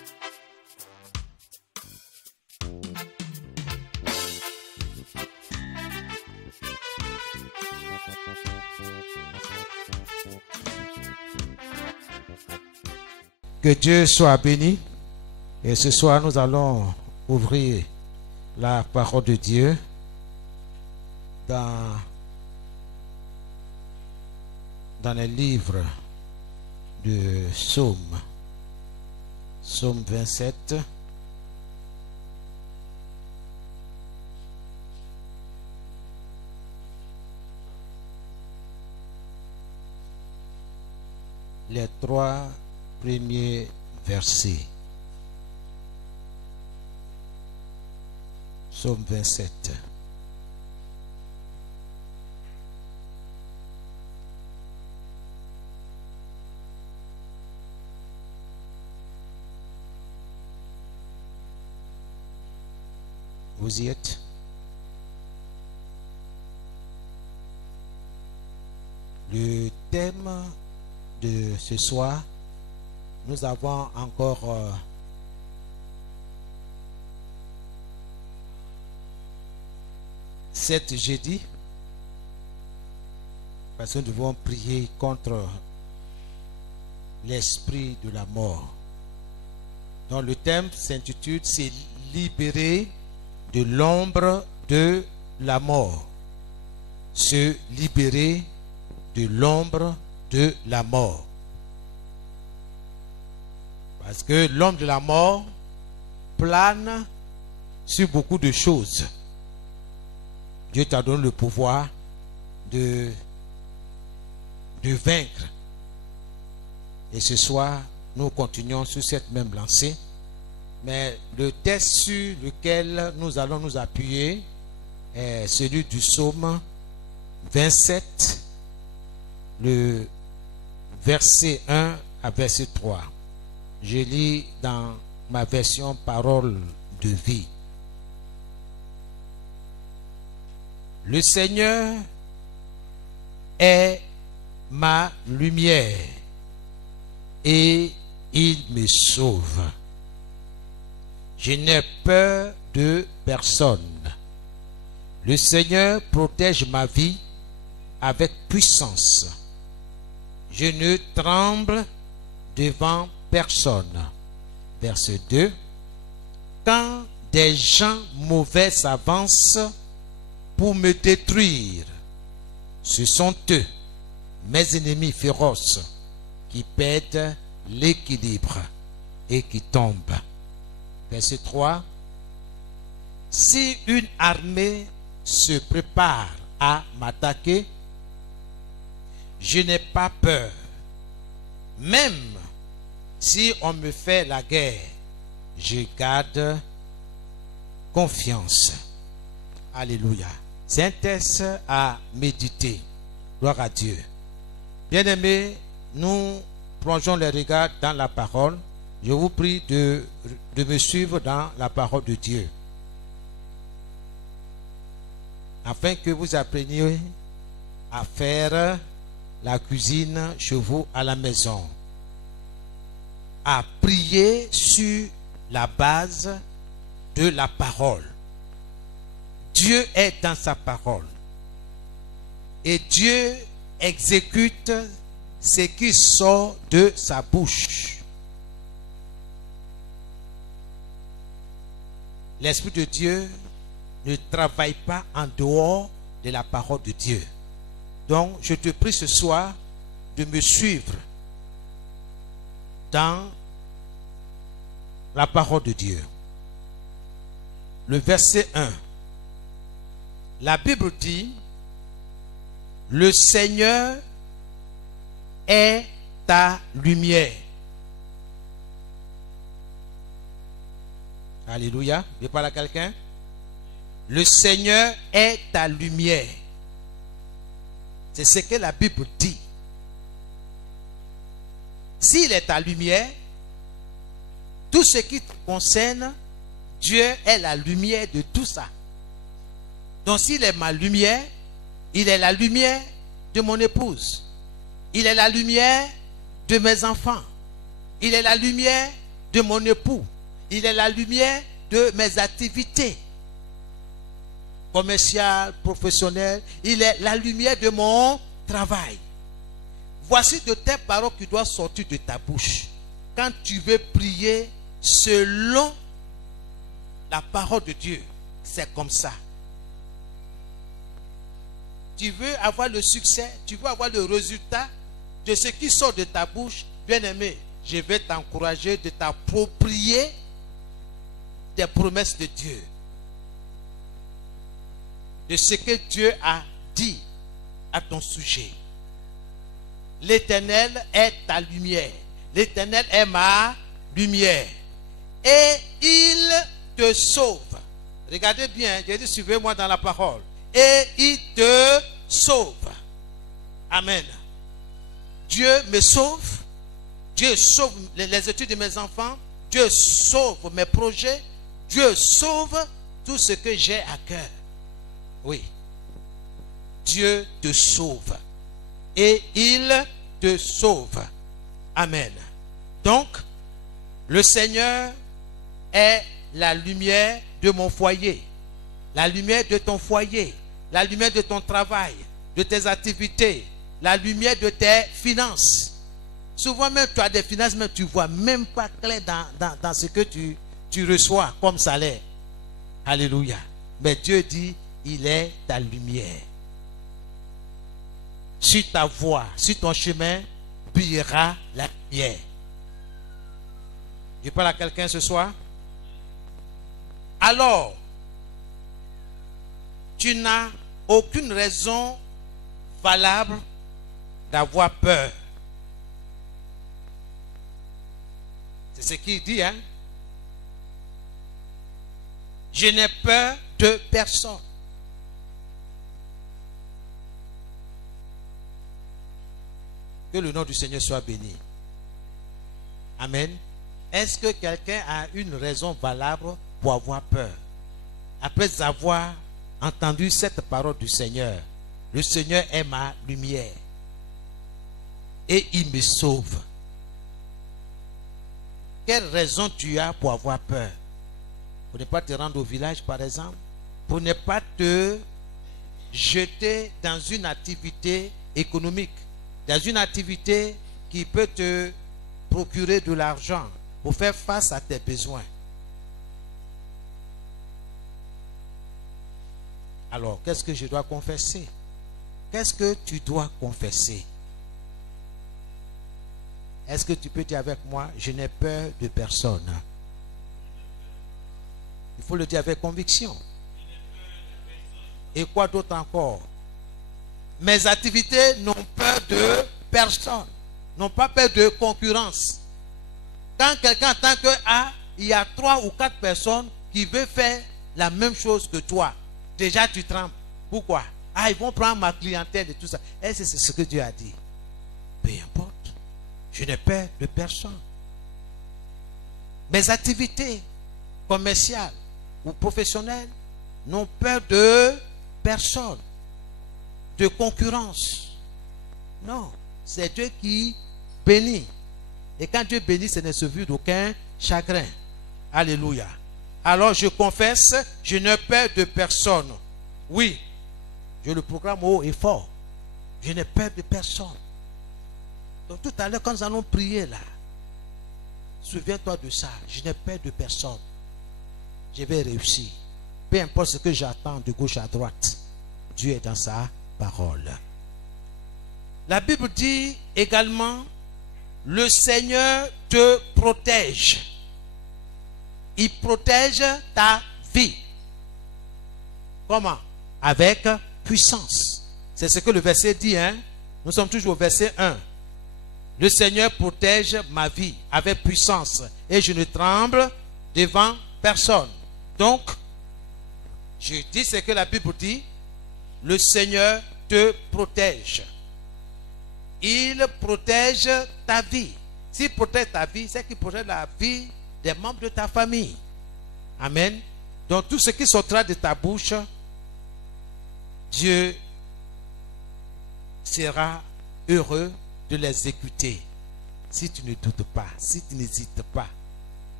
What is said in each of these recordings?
Que Dieu soit béni. Et ce soir, nous allons ouvrir la parole de Dieu dans le livre de Psaume. Psaume 27. Les 3 premiers versets. Psaume 27. Vous y êtes? Le thème de ce soir, nous avons encore 7 jeudis, parce que nous devons prier contre l'esprit de la mort. Donc le thème s'intitule « C'est libérer de l'ombre de la mort ». Se libérer de l'ombre de la mort. Parce que l'ombre de la mort plane sur beaucoup de choses. Dieu t'a donné le pouvoir de vaincre. Et ce soir, nous continuons sur cette même lancée. Mais le texte sur lequel nous allons nous appuyer est celui du psaume 27, le verset 1 à verset 3. Je lis dans ma version parole de vie. Le Seigneur est ma lumière et il me sauve. Je n'ai peur de personne. Le Seigneur protège ma vie avec puissance. Je ne tremble devant personne. Verset 2. Quand des gens mauvais s'avancent pour me détruire, ce sont eux, mes ennemis féroces, qui perdent l'équilibre et qui tombent. Verset 3. Si une armée se prépare à m'attaquer, je n'ai pas peur. Même si on me fait la guerre, je garde confiance. Alléluia. C'est un texte à méditer. Gloire à Dieu. Bien-aimés, nous plongeons les regards dans la parole. Je vous prie de me suivre dans la parole de Dieu, afin que vous appreniez à faire la cuisine chez vous à la maison, à prier sur la base de la parole. Dieu est dans sa parole et Dieu exécute ce qui sort de sa bouche. L'Esprit de Dieu ne travaille pas en dehors de la parole de Dieu. Donc, je te prie ce soir de me suivre dans la parole de Dieu. Le verset 1. La Bible dit: le Seigneur est ta lumière. Alléluia. Je parle à quelqu'un. Le Seigneur est ta lumière. C'est ce que la Bible dit. S'il est ta lumière, tout ce qui te concerne, Dieu est la lumière de tout ça. Donc s'il est ma lumière, il est la lumière de mon épouse. Il est la lumière de mes enfants. Il est la lumière de mon époux. Il est la lumière de mes activités commerciales, professionnelles. Il est la lumière de mon travail. Voici de telles paroles qui doivent sortir de ta bouche quand tu veux prier selon la parole de Dieu. C'est comme ça. Tu veux avoir le succès, tu veux avoir le résultat de ce qui sort de ta bouche. Bien-aimé, je vais t'encourager de t'approprier des promesses de Dieu, de ce que Dieu a dit à ton sujet. L'Éternel est ta lumière. L'Éternel est ma lumière. Et il te sauve. Regardez bien, j'ai dit suivez-moi dans la parole. Et il te sauve. Amen. Dieu me sauve. Dieu sauve les études de mes enfants. Dieu sauve mes projets. Dieu sauve tout ce que j'ai à cœur. Oui. Dieu te sauve. Et il te sauve. Amen. Donc, le Seigneur est la lumière de mon foyer, la lumière de ton foyer, la lumière de ton travail, de tes activités, la lumière de tes finances. Souvent même tu as des finances, mais tu ne vois même pas clair dans ce que tu reçois comme salaire. Alléluia. Mais Dieu dit, il est ta lumière. Sur ta voie, sur ton chemin, brillera la lumière. Je parle à quelqu'un ce soir. Alors, tu n'as aucune raison valable d'avoir peur. C'est ce qu'il dit, hein? Je n'ai peur de personne. Que le nom du Seigneur soit béni. Amen. Est-ce que quelqu'un a une raison valable pour avoir peur? Après avoir entendu cette parole du Seigneur, le Seigneur est ma lumière et il me sauve. Quelle raison tu as pour avoir peur? Pour ne pas te rendre au village, par exemple? Pour ne pas te jeter dans une activité économique, dans une activité qui peut te procurer de l'argent pour faire face à tes besoins. Alors, qu'est-ce que je dois confesser? Qu'est-ce que tu dois confesser? Est-ce que tu peux dire avec moi, je n'ai peur de personne? Il faut le dire avec conviction. Et quoi d'autre encore? Mes activités n'ont peur de personne, n'ont pas peur de concurrence. Quand quelqu'un entend que il y a 3 ou 4 personnes qui veulent faire la même chose que toi, déjà tu trembles. Pourquoi? Ils vont prendre ma clientèle et tout ça. Et c'est ce que Dieu a dit. Peu importe. Je n'ai peur de personne. Mes activités commerciales ou professionnelles n'ont peur de personne, de concurrence. Non, c'est Dieu qui bénit. Et quand Dieu bénit, ce n'est suivi d'aucun chagrin. Alléluia. Alors je confesse, je n'ai peur de personne. Oui, je le proclame haut et fort. Je n'ai peur de personne. Donc tout à l'heure, quand nous allons prier là, souviens-toi de ça. Je n'ai peur de personne. Je vais réussir. Peu importe ce que j'attends de gauche à droite. Dieu est dans sa parole. La Bible dit également, le Seigneur te protège. Il protège ta vie. Comment? Avec puissance. C'est ce que le verset dit, hein? Nous sommes toujours au verset 1. Le Seigneur protège ma vie avec puissance et je ne tremble devant personne. Donc, je dis ce que la Bible dit. Le Seigneur te protège. Il protège ta vie. S'il protège ta vie, c'est qu'il protège la vie des membres de ta famille. Amen. Donc tout ce qui sortira de ta bouche, Dieu sera heureux de l'exécuter. Si tu ne doutes pas, si tu n'hésites pas.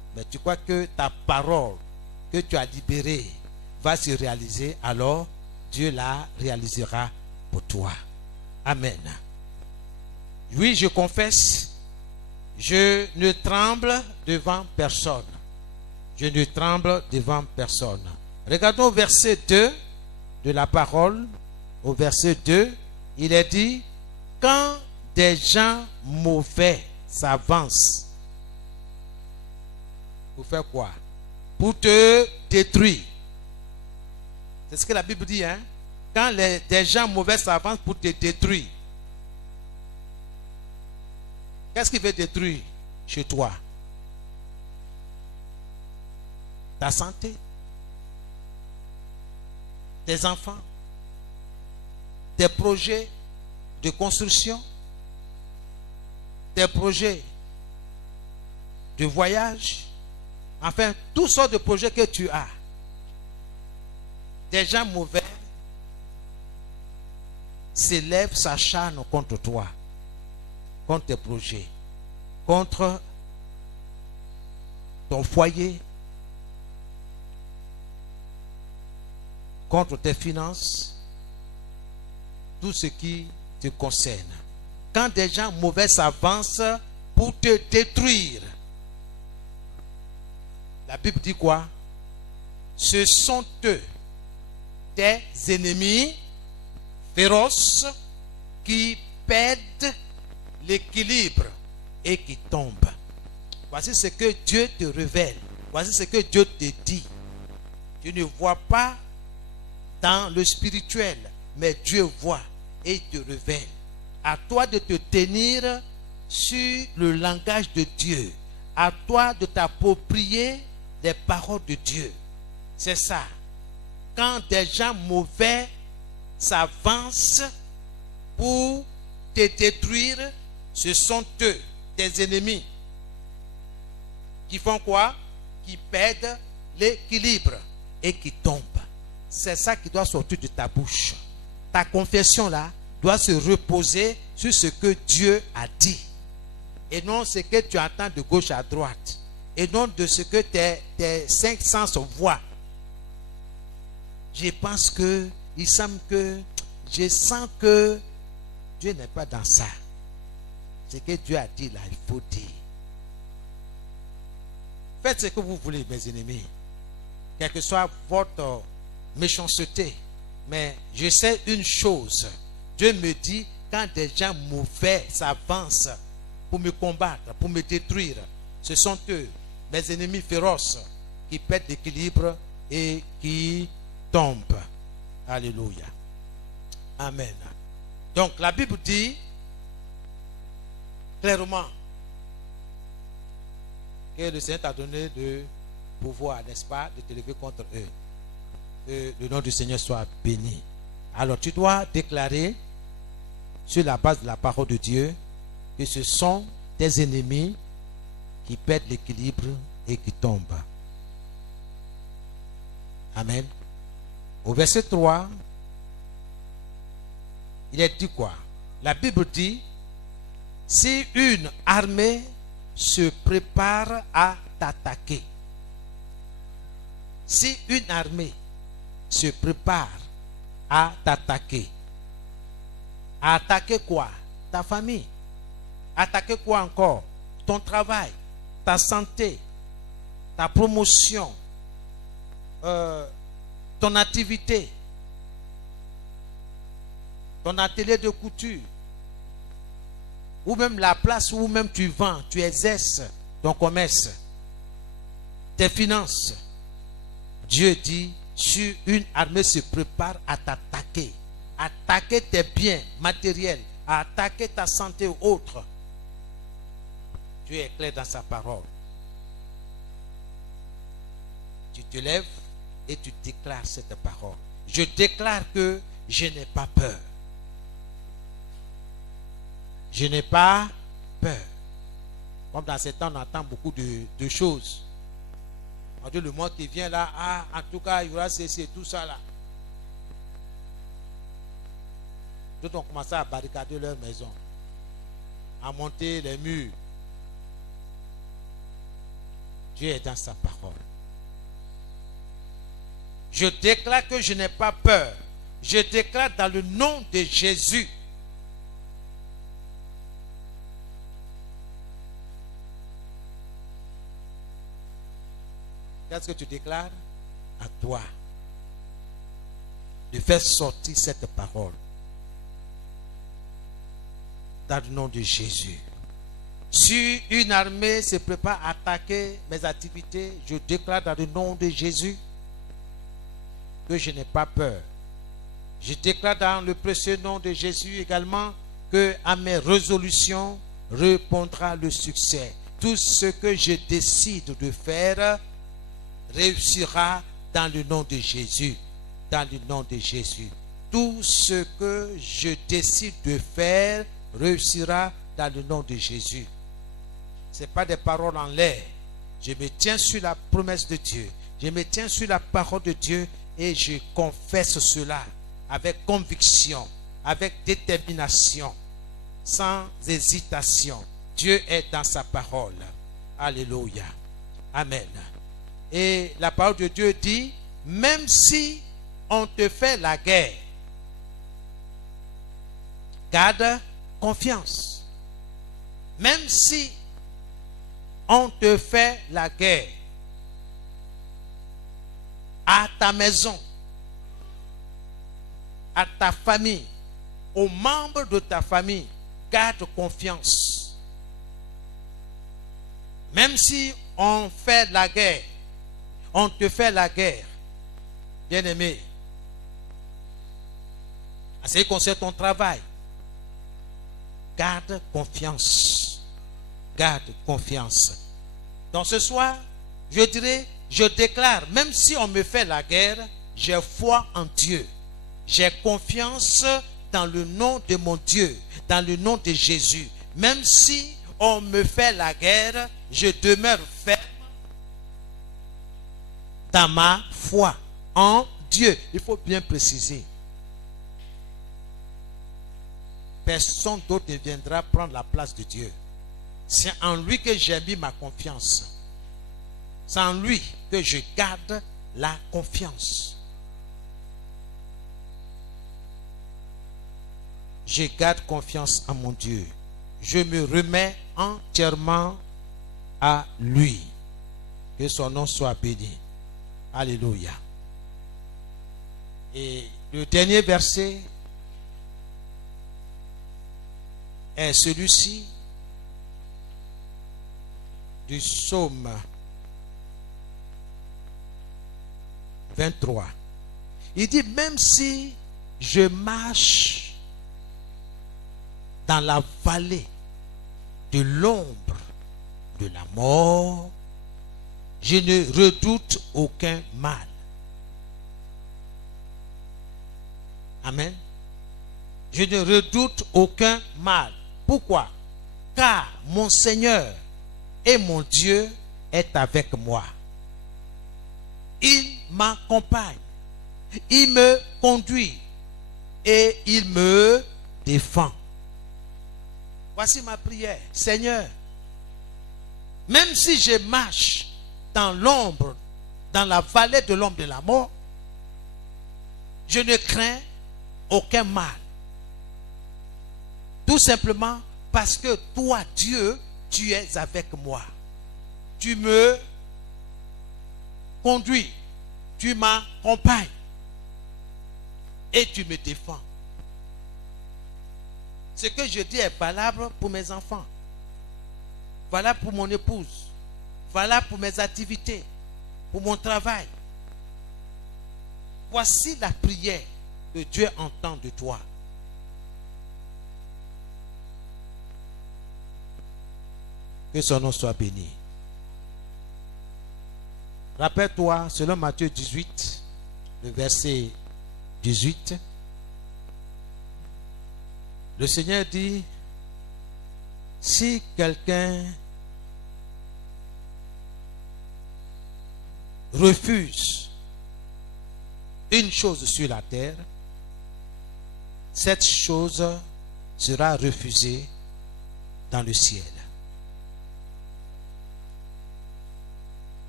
mais tu crois que ta parole que tu as libérée va se réaliser, alors Dieu la réalisera pour toi. Amen. Oui, je confesse, je ne tremble devant personne. Je ne tremble devant personne. Regardons au verset 2 de la parole. Au verset 2, il est dit, quand des gens mauvais s'avancent, pour faire quoi? Pour te détruire. C'est ce que la Bible dit, hein? Quand des gens mauvais s'avancent pour te détruire. Qu'est-ce qui veut détruire chez toi? Ta santé, tes enfants, tes projets de construction, tes projets de voyage, enfin, toutes sortes de projets que tu as. Des gens mauvais s'élèvent, s'acharnent contre toi, contre tes projets, contre ton foyer, contre tes finances, tout ce qui te concerne. Quand des gens mauvais s'avancent pour te détruire, la Bible dit quoi? Ce sont eux, tes ennemis féroces, qui perdent l'équilibre et qui tombent. Voici ce que Dieu te révèle. Voici ce que Dieu te dit. Tu ne vois pas dans le spirituel, mais Dieu voit et te révèle. À toi de te tenir sur le langage de Dieu. À toi de t'approprier les paroles de Dieu. C'est ça. Quand des gens mauvais s'avancent pour te détruire, ce sont eux, tes ennemis, qui font quoi? Qui perdent l'équilibre et qui tombent. C'est ça qui doit sortir de ta bouche. Ta confession là doit se reposer sur ce que Dieu a dit. Et non ce que tu entends de gauche à droite. Et non de ce que tes cinq sens voient. Je pense que, il semble que, je sens que Dieu n'est pas dans ça. Ce que Dieu a dit là, il faut dire. Faites ce que vous voulez, mes ennemis. Quelle que soit votre méchanceté. Mais je sais une chose. Dieu me dit, quand des gens mauvais s'avancent pour me combattre, pour me détruire, ce sont eux, mes ennemis féroces, qui perdent l'équilibre et qui tombent. Alléluia. Amen. Donc la Bible dit clairement que le Seigneur t'a donné le pouvoir, n'est-ce pas, de te lever contre eux. Que le nom du Seigneur soit béni. Alors tu dois déclarer sur la base de la parole de Dieu que ce sont tes ennemis qui perdent l'équilibre et qui tombent. Amen. Au verset 3, il est dit quoi? La Bible dit, si une armée se prépare à t'attaquer, si une armée se prépare à t'attaquer, à attaquer quoi? Ta famille. Attaquer quoi encore? Ton travail, ta santé, ta promotion, ton activité, ton atelier de couture, ou même la place où même tu vends, tu exerces ton commerce, tes finances. Dieu dit, si une armée se prépare à t'attaquer, attaquer tes biens matériels, à attaquer ta santé ou autre, Dieu est clair dans sa parole. Tu te lèves et tu déclares cette parole. Je déclare que je n'ai pas peur. Je n'ai pas peur. Comme dans ces temps, on entend beaucoup de choses. On dit le mois qui vient là, en tout cas, il y aura ceci et tout ça là. D'autres ont commencé à barricader leur maison, à monter les murs. Dieu est dans sa parole. Je déclare que je n'ai pas peur. Je déclare dans le nom de Jésus. Qu'est-ce que tu déclares? À toi de faire sortir cette parole dans le nom de Jésus. Si une armée se prépare à attaquer mes activités, je déclare dans le nom de Jésus que je n'ai pas peur. Je déclare dans le précieux nom de Jésus également que à mes résolutions répondra le succès. Tout ce que je décide de faire réussira dans le nom de Jésus. Dans le nom de Jésus. Tout ce que je décide de faire réussira dans le nom de Jésus. Ce n'est pas des paroles en l'air. Je me tiens sur la promesse de Dieu. Je me tiens sur la parole de Dieu et je confesse cela avec conviction, avec détermination, sans hésitation. Dieu est dans sa parole. Alléluia. Amen. Et la parole de Dieu dit, même si on te fait la guerre, garde confiance. Même si on te fait la guerre à ta maison, à ta famille, aux membres de ta famille, garde confiance. Même si on fait la guerre, on te fait la guerre, bien-aimé, en ce qui concerne ton travail, garde confiance. Garde confiance. Donc ce soir, je dirais, je déclare, même si on me fait la guerre, j'ai foi en Dieu. J'ai confiance dans le nom de mon Dieu, dans le nom de Jésus. Même si on me fait la guerre, je demeure ferme dans ma foi en Dieu. Il faut bien préciser. Personne d'autre ne viendra prendre la place de Dieu. C'est en lui que j'ai mis ma confiance. C'est en lui que je garde la confiance. Je garde confiance en mon Dieu. Je me remets entièrement à lui. Que son nom soit béni. Alléluia. Et le dernier verset est celui-ci du psaume 23. Il dit, même si je marche dans la vallée de l'ombre de la mort, je ne redoute aucun mal. Amen. Je ne redoute aucun mal. Pourquoi? Car mon Seigneur et mon Dieu est avec moi. Il m'accompagne. Il me conduit. Et il me défend. Voici ma prière. Seigneur, même si je marche dans l'ombre, dans la vallée de l'ombre de la mort, je ne crains aucun mal. Tout simplement parce que toi, Dieu, tu es avec moi. Tu me conduis, tu m'accompagnes et tu me défends. Ce que je dis est valable pour mes enfants, valable pour mon épouse, valable pour mes activités, pour mon travail. Voici la prière que Dieu entend de toi. Que son nom soit béni. Rappelle-toi, selon Matthieu 18, le verset 18, le Seigneur dit, si quelqu'un refuse une chose sur la terre, cette chose sera refusée dans le ciel.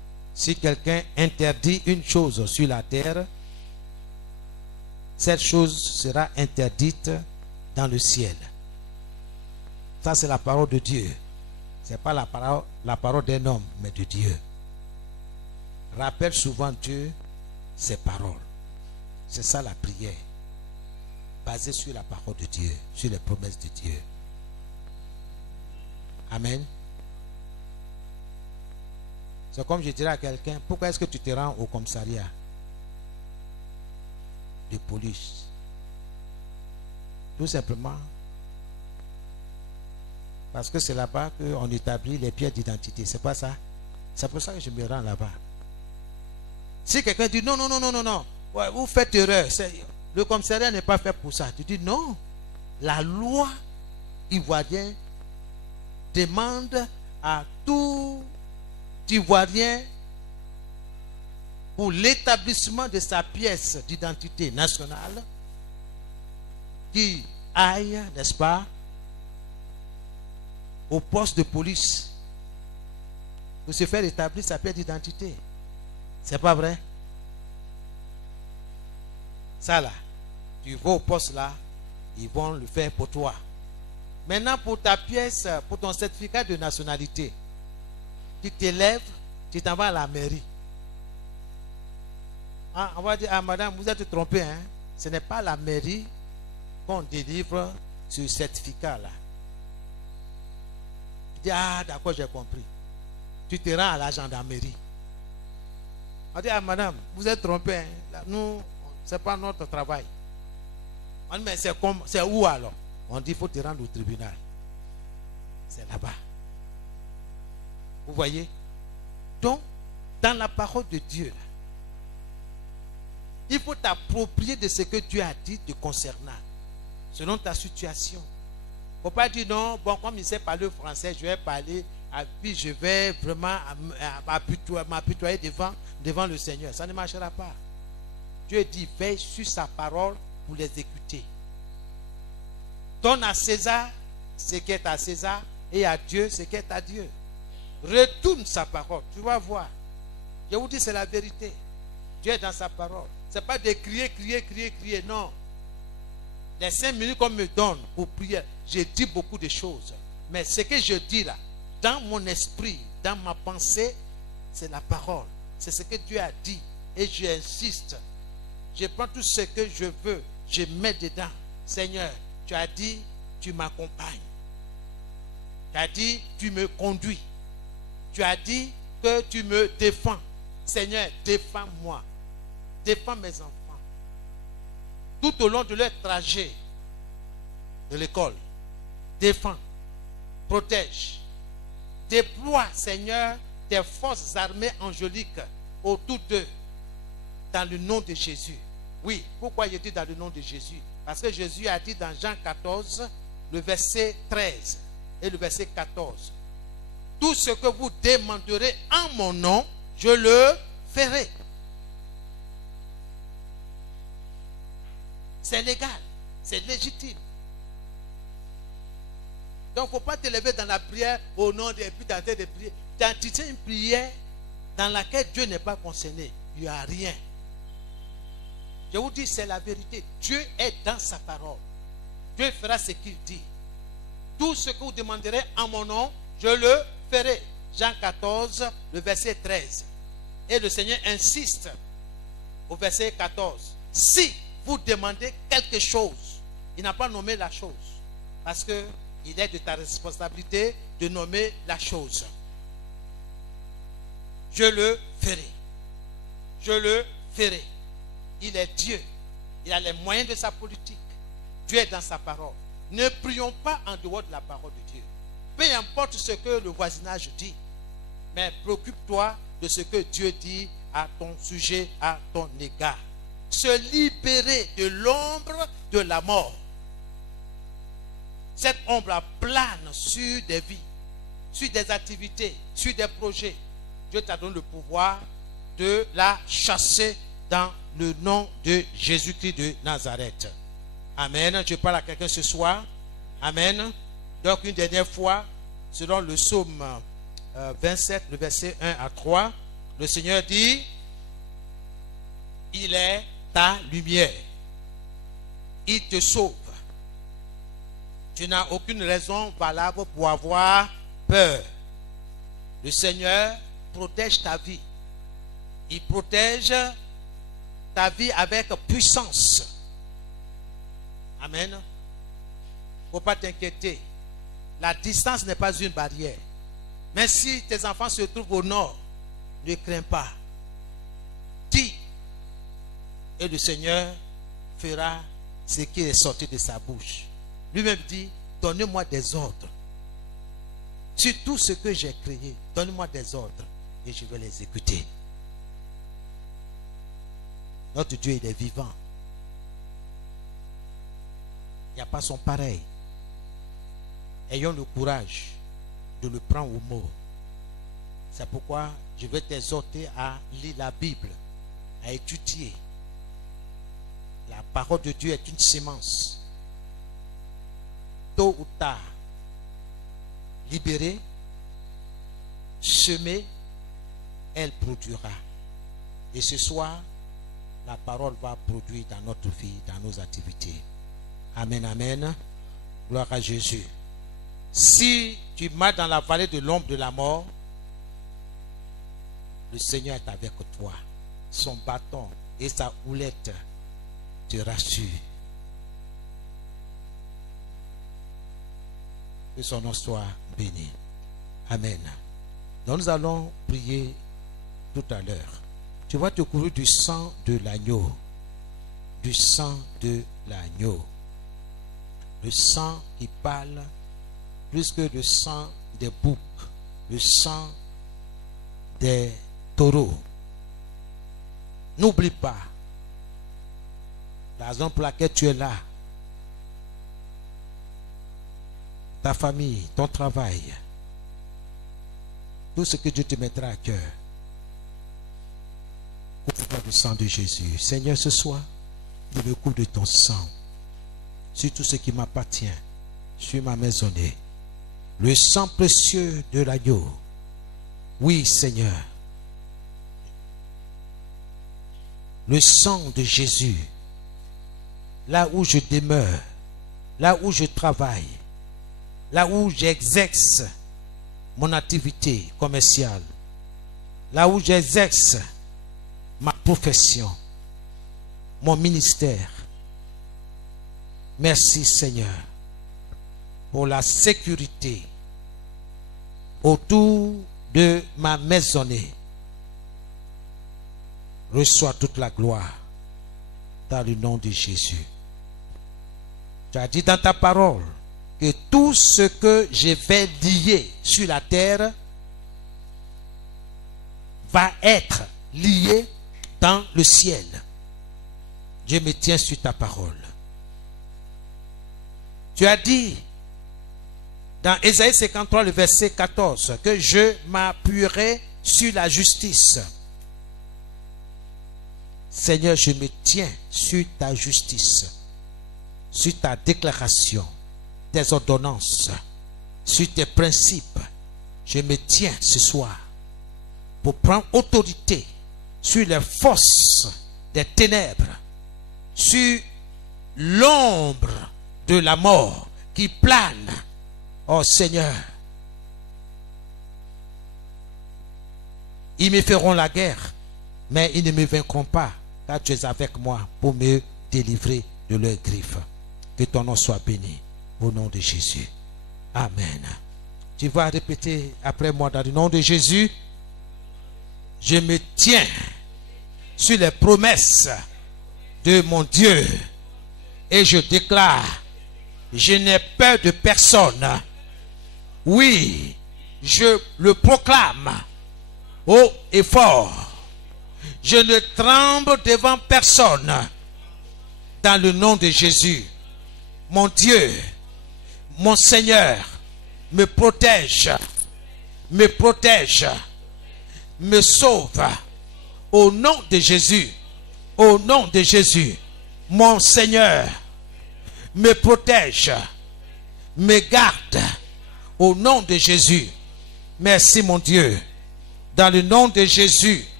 Si quelqu'un interdit une chose sur la terre, cette chose sera interdite dans le ciel. Ça, c'est la parole de Dieu. Ce n'est pas la parole d'un homme, mais de Dieu. Rappelle souvent Dieu ses paroles. C'est ça la prière. Basée sur la parole de Dieu, sur les promesses de Dieu. Amen. C'est comme je dirais à quelqu'un, pourquoi est-ce que tu te rends au commissariat de police? Tout simplement parce que c'est là-bas qu'on établit les pièces d'identité. C'est pas ça? C'est pour ça que je me rends là-bas. Si quelqu'un dit non, non, non, non, non, non, ouais, vous faites erreur, le commissariat n'est pas fait pour ça. Tu dis non, la loi ivoirienne demande à tout Ivoirien, pour l'établissement de sa pièce d'identité nationale, qui aille, n'est-ce pas, au poste de police pour se faire établir sa pièce d'identité. C'est pas vrai? Ça là, tu vas au poste là, ils vont le faire pour toi. Maintenant, pour ta pièce, pour ton certificat de nationalité, tu t'élèves, tu t'en vas à la mairie. Ah, on va dire, ah madame, vous êtes trompée, hein? Ce n'est pas la mairie qu'on délivre ce certificat-là. Tu dis, ah d'accord, j'ai compris. Tu te rends à la gendarmerie. On dit, ah madame, vous êtes trompée, hein? Là, nous, ce n'est pas notre travail. On dit, mais c'est où alors? On dit, il faut te rendre au tribunal. C'est là-bas. Vous voyez? Donc, dans la parole de Dieu, il faut t'approprier de ce que Dieu a dit te concernant, selon ta situation. Il ne faut pas dire non, bon, comme il sait parler français, je vais parler, puis je vais vraiment m'apitoyer devant le Seigneur. Ça ne marchera pas. Dieu dit, veille sur sa parole pour l'exécuter. Donne à César ce qui est à César et à Dieu ce qui est à Dieu. Retourne sa parole, tu vas voir. Je vous dis, c'est la vérité. Dieu est dans sa parole. Ce n'est pas de crier, crier, crier, crier, non. Les 5 minutes qu'on me donne pour prier, j'ai dit beaucoup de choses. Mais ce que je dis là, dans mon esprit, dans ma pensée, c'est la parole. C'est ce que Dieu a dit. Et j'insiste. Je prends tout ce que je veux, je mets dedans. Seigneur, tu as dit, tu m'accompagnes. Tu as dit, tu me conduis. Tu as dit que tu me défends. Seigneur, défends-moi. Défends mes enfants. Tout au long de leur trajet de l'école. Défends. Protège. Déploie, Seigneur, tes forces armées angéliques autour d'eux. Dans le nom de Jésus. Oui, pourquoi je dis dans le nom de Jésus? Parce que Jésus a dit dans Jean 14, le verset 13 et le verset 14. Tout ce que vous demanderez en mon nom, je le ferai. C'est légal, c'est légitime. Donc, il ne faut pas te lever dans la prière au nom de, et puis tenter de prier. Tu une prière dans laquelle Dieu n'est pas concerné. Il n'y a rien. Je vous dis, c'est la vérité. Dieu est dans sa parole. Dieu fera ce qu'il dit. Tout ce que vous demanderez en mon nom, je le ferai. Jean 14, le verset 13. Et le Seigneur insiste au verset 14. Si vous demandez quelque chose, il n'a pas nommé la chose. Parce qu'il est de ta responsabilité de nommer la chose. Je le ferai. Je le ferai. Il est Dieu. Il a les moyens de sa politique. Dieu est dans sa parole. Ne prions pas en dehors de la parole de Dieu. Peu importe ce que le voisinage dit. Mais préoccupe-toi de ce que Dieu dit à ton sujet, à ton égard. Se libérer de l'ombre de la mort. Cette ombre plane sur des vies, sur des activités, sur des projets. Dieu t'a donné le pouvoir de la chasser dans le nom de Jésus-Christ de Nazareth. Amen. Je parle à quelqu'un ce soir. Amen. Donc une dernière fois, selon le psaume 27, le verset 1 à 3, Le Seigneur dit, il est ta lumière. Il te sauve. Tu n'as aucune raison valable pour avoir peur. Le Seigneur protège ta vie. Il protège ta vie avec puissance. Amen. Il ne faut pas t'inquiéter. La distance n'est pas une barrière. Mais si tes enfants se trouvent au nord, ne crains pas. Dis. Et le Seigneur fera ce qui est sorti de sa bouche. Lui-même dit, donnez-moi des ordres. Sur tout ce que j'ai créé, donnez-moi des ordres et je vais les exécuter. Notre Dieu, il est vivant. Il n'y a pas son pareil. Ayons le courage de le prendre au mot. C'est pourquoi je vais t'exhorter à lire la Bible, à étudier. La parole de Dieu est une sémence. Tôt ou tard, libérée, semée, elle produira. Et ce soir, la parole va produire dans notre vie, dans nos activités. Amen, amen. Gloire à Jésus. Si tu marches dans la vallée de l'ombre de la mort, le Seigneur est avec toi. Son bâton et sa houlette te rassurent. Que son nom soit béni. Amen. Donc nous allons prier tout à l'heure. Tu vas te couvrir du sang de l'agneau. Du sang de l'agneau. Le sang qui parle plus que le sang des boucs. Le sang des taureaux. N'oublie pas la raison pour laquelle tu es là. Ta famille, ton travail. Tout ce que Dieu te mettra à cœur. Couvre-toi du sang de Jésus. Seigneur, ce soir, je me couvre de ton sang. Sur tout ce qui m'appartient. Sur ma maisonnée. Le sang précieux de l'agneau. Oui, Seigneur. Le sang de Jésus. Là où je demeure. Là où je travaille. Là où j'exerce mon activité commerciale. Là où j'exerce ma profession. Mon ministère. Merci, Seigneur, pour la sécurité autour de ma maisonnée. Reçois toute la gloire dans le nom de Jésus. Tu as dit dans ta parole que tout ce que je vais lier sur la terre va être lié dans le ciel. Je me tiens sur ta parole. Tu as dit dans Ésaïe 53, le verset 14, que je m'appuierai sur la justice. Seigneur, je me tiens sur ta justice, sur ta déclaration, tes ordonnances, sur tes principes. Je me tiens ce soir pour prendre autorité sur les forces des ténèbres, sur l'ombre de la mort qui plane. Oh Seigneur, ils me feront la guerre, mais ils ne me vaincront pas, car tu es avec moi pour me délivrer de leurs griffes. Que ton nom soit béni, au nom de Jésus. Amen. Tu vas répéter après moi dans le nom de Jésus. Je me tiens sur les promesses de mon Dieu et je déclare, je n'ai peur de personne. Oui, je le proclame haut et fort. Je ne tremble devant personne. Dans le nom de Jésus, mon Dieu, mon Seigneur, me protège, me sauve. Au nom de Jésus, au nom de Jésus, mon Seigneur, me protège, me garde. Au nom de Jésus, merci mon Dieu. Dans le nom de Jésus,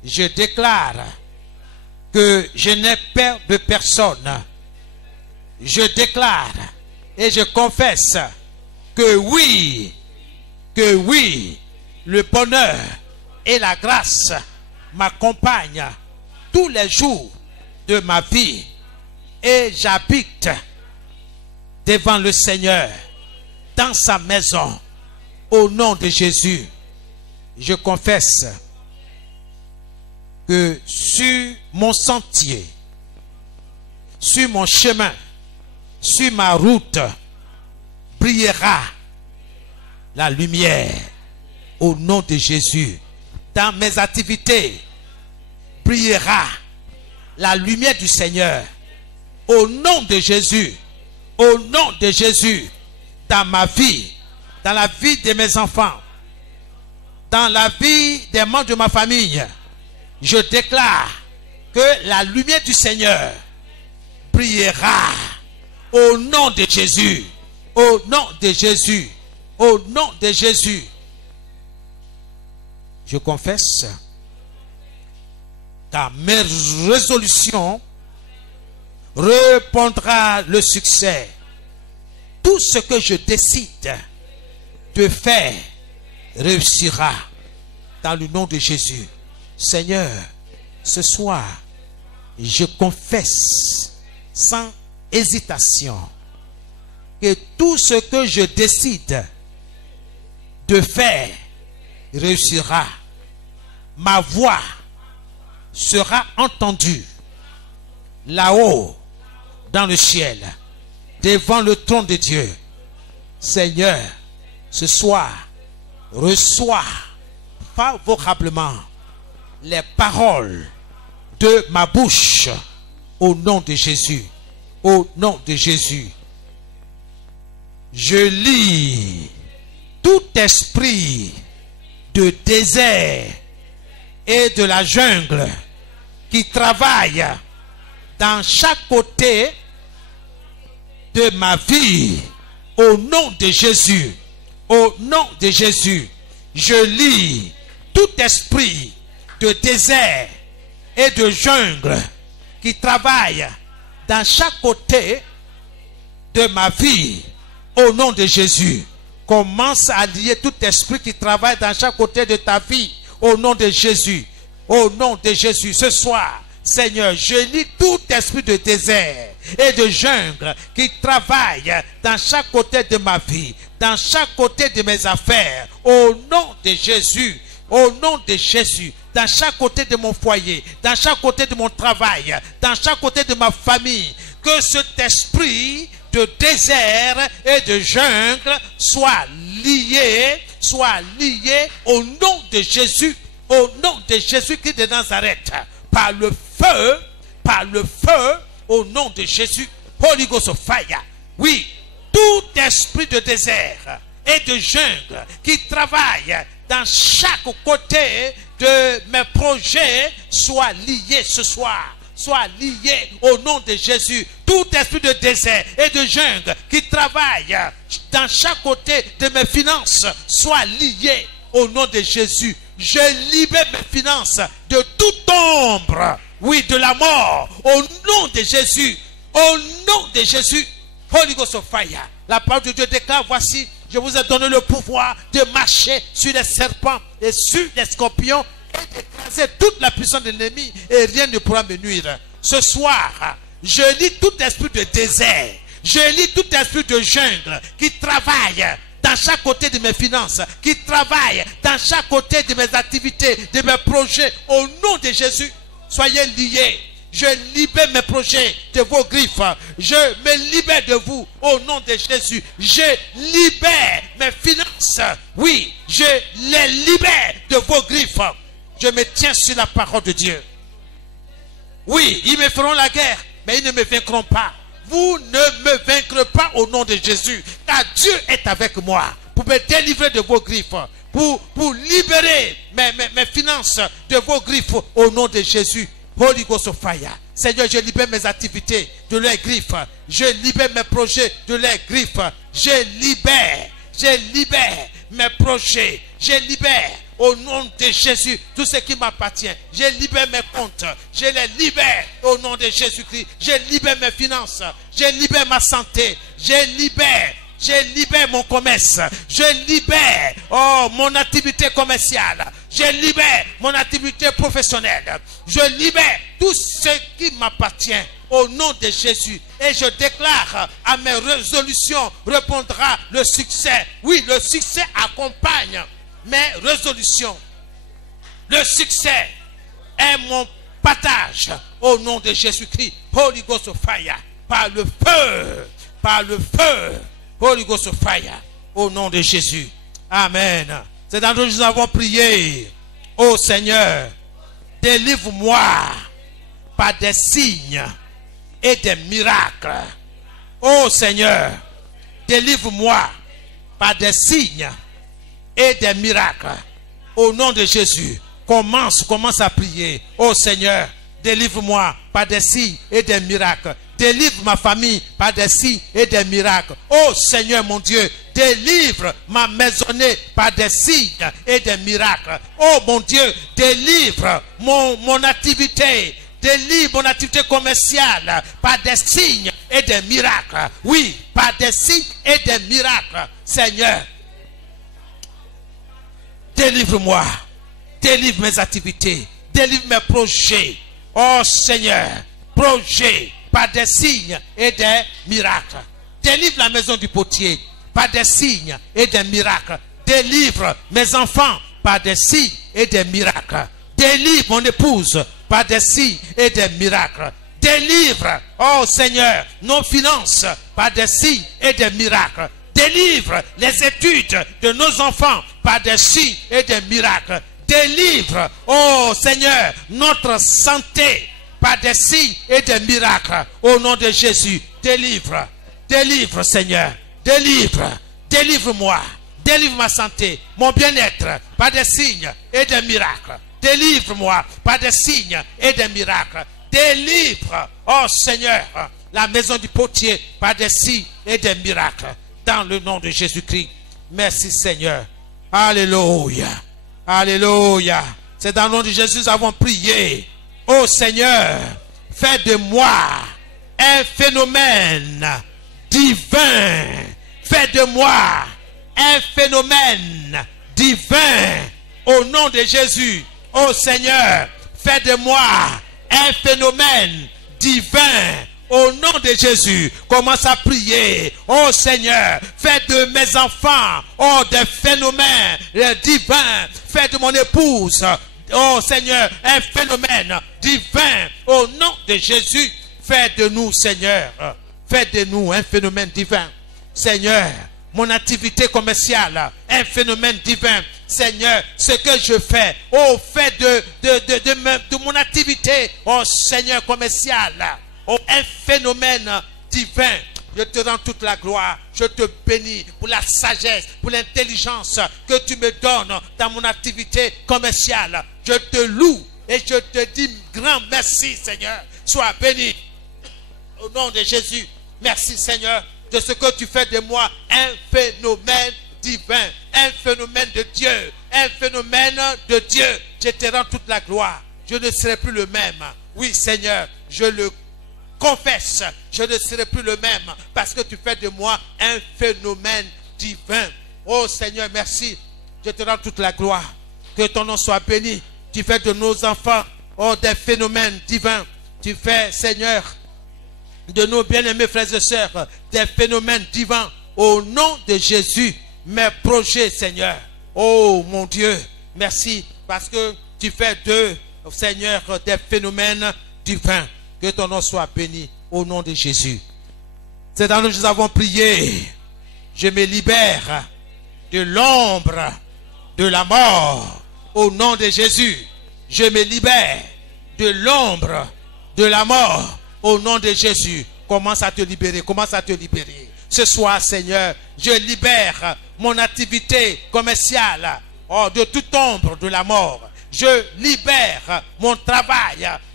Je déclare que je n'ai peur de personne. Je déclare et je confesse que oui, le bonheur et la grâce m'accompagnent tous les jours de ma vie et j'habite devant le Seigneur dans sa maison au nom de Jésus. Je confesse que sur mon sentier, sur mon chemin, sur ma route, brillera la lumière au nom de Jésus. Dans mes activités, brillera la lumière du Seigneur au nom de Jésus. Au nom de Jésus, dans ma vie, dans la vie de mes enfants, dans la vie des membres de ma famille, je déclare que la lumière du Seigneur brillera au nom de Jésus. Au nom de Jésus. Au nom de Jésus. Je confesse qu'à mes résolutions répondra le succès. Tout ce que je décide de faire réussira dans le nom de Jésus. Seigneur, ce soir, je confesse sans hésitation que tout ce que je décide de faire réussira. Ma voix sera entendue là-haut dans le ciel, devant le trône de Dieu. Seigneur, ce soir, reçois favorablement les paroles de ma bouche au nom de Jésus. Au nom de Jésus. Je lis tout esprit de désert et de la jungle qui travaille dans chaque côté de ma vie au nom de Jésus. Au nom de Jésus, je lis tout esprit de désert et de jungle qui travaille dans chaque côté de ma vie au nom de Jésus. Commence à lier tout esprit qui travaille dans chaque côté de ta vie au nom de Jésus. Au nom de Jésus, ce soir, Seigneur, je lis tout esprit de désert et de jungle qui travaille dans chaque côté de ma vie, dans chaque côté de mes affaires, au nom de Jésus, au nom de Jésus, dans chaque côté de mon foyer, dans chaque côté de mon travail, dans chaque côté de ma famille, que cet esprit de désert et de jungle soit lié au nom de Jésus, au nom de Jésus-Christ de Nazareth, par le feu, au nom de Jésus. Holy Ghost of fire. Oui, tout esprit de désert et de jungle qui travaille dans chaque côté de mes projets soit lié ce soir. Soit lié au nom de Jésus. Tout esprit de désert et de jungle qui travaille dans chaque côté de mes finances soit lié au nom de Jésus. Je libère mes finances de toute ombre, oui, de la mort, au nom de Jésus. Au nom de Jésus. Holy Ghost of fire. La parole de Dieu déclare, voici, je vous ai donné le pouvoir de marcher sur les serpents et sur les scorpions et d'écraser toute la puissance de l'ennemi et rien ne pourra me nuire. Ce soir, je lis tout esprit de désert, je lis tout esprit de jungle qui travaille dans chaque côté de mes finances, qui travaille dans chaque côté de mes activités, de mes projets, au nom de Jésus. Soyez liés. Je libère mes projets de vos griffes. Je me libère de vous au nom de Jésus. Je libère mes finances. Oui, je les libère de vos griffes. Je me tiens sur la parole de Dieu. Oui, ils me feront la guerre, mais ils ne me vaincront pas. Vous ne me vaincrez pas au nom de Jésus, car Dieu est avec moi pour me délivrer de vos griffes, pour libérer mes finances de vos griffes au nom de Jésus. Holy Ghost of fire. Seigneur, je libère mes activités de leurs griffes. Je libère mes projets de leurs griffes. Je libère mes projets. Je libère au nom de Jésus. Tout ce qui m'appartient, je libère mes comptes, je les libère au nom de Jésus-Christ. Je libère mes finances, je libère ma santé, je libère mon commerce, je libère mon activité commerciale, je libère mon activité professionnelle, je libère tout ce qui m'appartient au nom de Jésus. Et je déclare à mes résolutions répondra le succès. Oui, le succès accompagne mes résolutions. Le succès est mon partage au nom de Jésus-Christ. Holy Ghost of fire, par le feu, Holy Ghost of fire, au nom de Jésus. Amen. C'est dans que nous avons prié. Ô Seigneur, délivre-moi par des signes et des miracles. Ô Seigneur, délivre-moi par des signes et des miracles. Au nom de Jésus, commence à prier. Ô Seigneur, délivre-moi par des signes et des miracles. Délivre ma famille par des signes et des miracles. Ô Seigneur mon Dieu, délivre ma maisonnée par des signes et des miracles. Ô mon Dieu, délivre mon activité. Délivre mon activité commerciale par des signes et des miracles. Oui, par des signes et des miracles. Seigneur, délivre-moi. Délivre mes activités. Délivre mes projets. Oh Seigneur, projets par des signes et des miracles. Délivre la maison du potier par des signes et des miracles. Délivre mes enfants par des signes et des miracles. Délivre mon épouse par des signes et des miracles. Délivre, oh Seigneur, nos finances par des signes et des miracles. Délivre les études de nos enfants par des signes et des miracles. Délivre, oh Seigneur, notre santé par des signes et des miracles. Au nom de Jésus, délivre, délivre Seigneur, délivre, délivre-moi, délivre ma santé, mon bien-être par des signes et des miracles. Délivre-moi par des signes et des miracles. Délivre, oh Seigneur, la maison du potier par des signes et des miracles. Dans le nom de Jésus-Christ. Merci Seigneur. Alléluia. Alléluia. C'est dans le nom de Jésus que nous avons prié. Oh Seigneur, fais de moi un phénomène divin. Fais de moi un phénomène divin. Au nom de Jésus. Oh Seigneur, fais de moi un phénomène divin. Au nom de Jésus, commence à prier. Oh Seigneur, fais de mes enfants, oh, des phénomènes divins. Fais de mon épouse, oh Seigneur, un phénomène divin. Au nom de Jésus, fais de nous, Seigneur, fais de nous un phénomène divin. Seigneur, mon activité commerciale, un phénomène divin. Seigneur, ce que je fais, oh, fais de mon activité, oh Seigneur, commerciale, oh, un phénomène divin. Je te rends toute la gloire. Je te bénis pour la sagesse, pour l'intelligence que tu me donnes dans mon activité commerciale. Je te loue et je te dis grand merci, Seigneur. Sois béni. Au nom de Jésus, merci, Seigneur, de ce que tu fais de moi un phénomène divin, un phénomène de Dieu, un phénomène de Dieu. Je te rends toute la gloire. Je ne serai plus le même. Oui, Seigneur, je le confesse, je ne serai plus le même parce que tu fais de moi un phénomène divin. Oh Seigneur, merci. Je te rends toute la gloire. Que ton nom soit béni. Tu fais de nos enfants, oh, des phénomènes divins. Tu fais, Seigneur, de nos bien-aimés frères et sœurs, des phénomènes divins. Au nom de Jésus, mes projets, Seigneur. Oh mon Dieu, merci parce que tu fais de, Seigneur, des phénomènes divins. Que ton nom soit béni au nom de Jésus. C'est dans nous que nous avons prié. Je me libère de l'ombre de la mort au nom de Jésus. Je me libère de l'ombre de la mort au nom de Jésus. Commence à te libérer, commence à te libérer. Ce soir, Seigneur, je libère mon activité commerciale, oh, de toute ombre de la mort. Je libère mon travail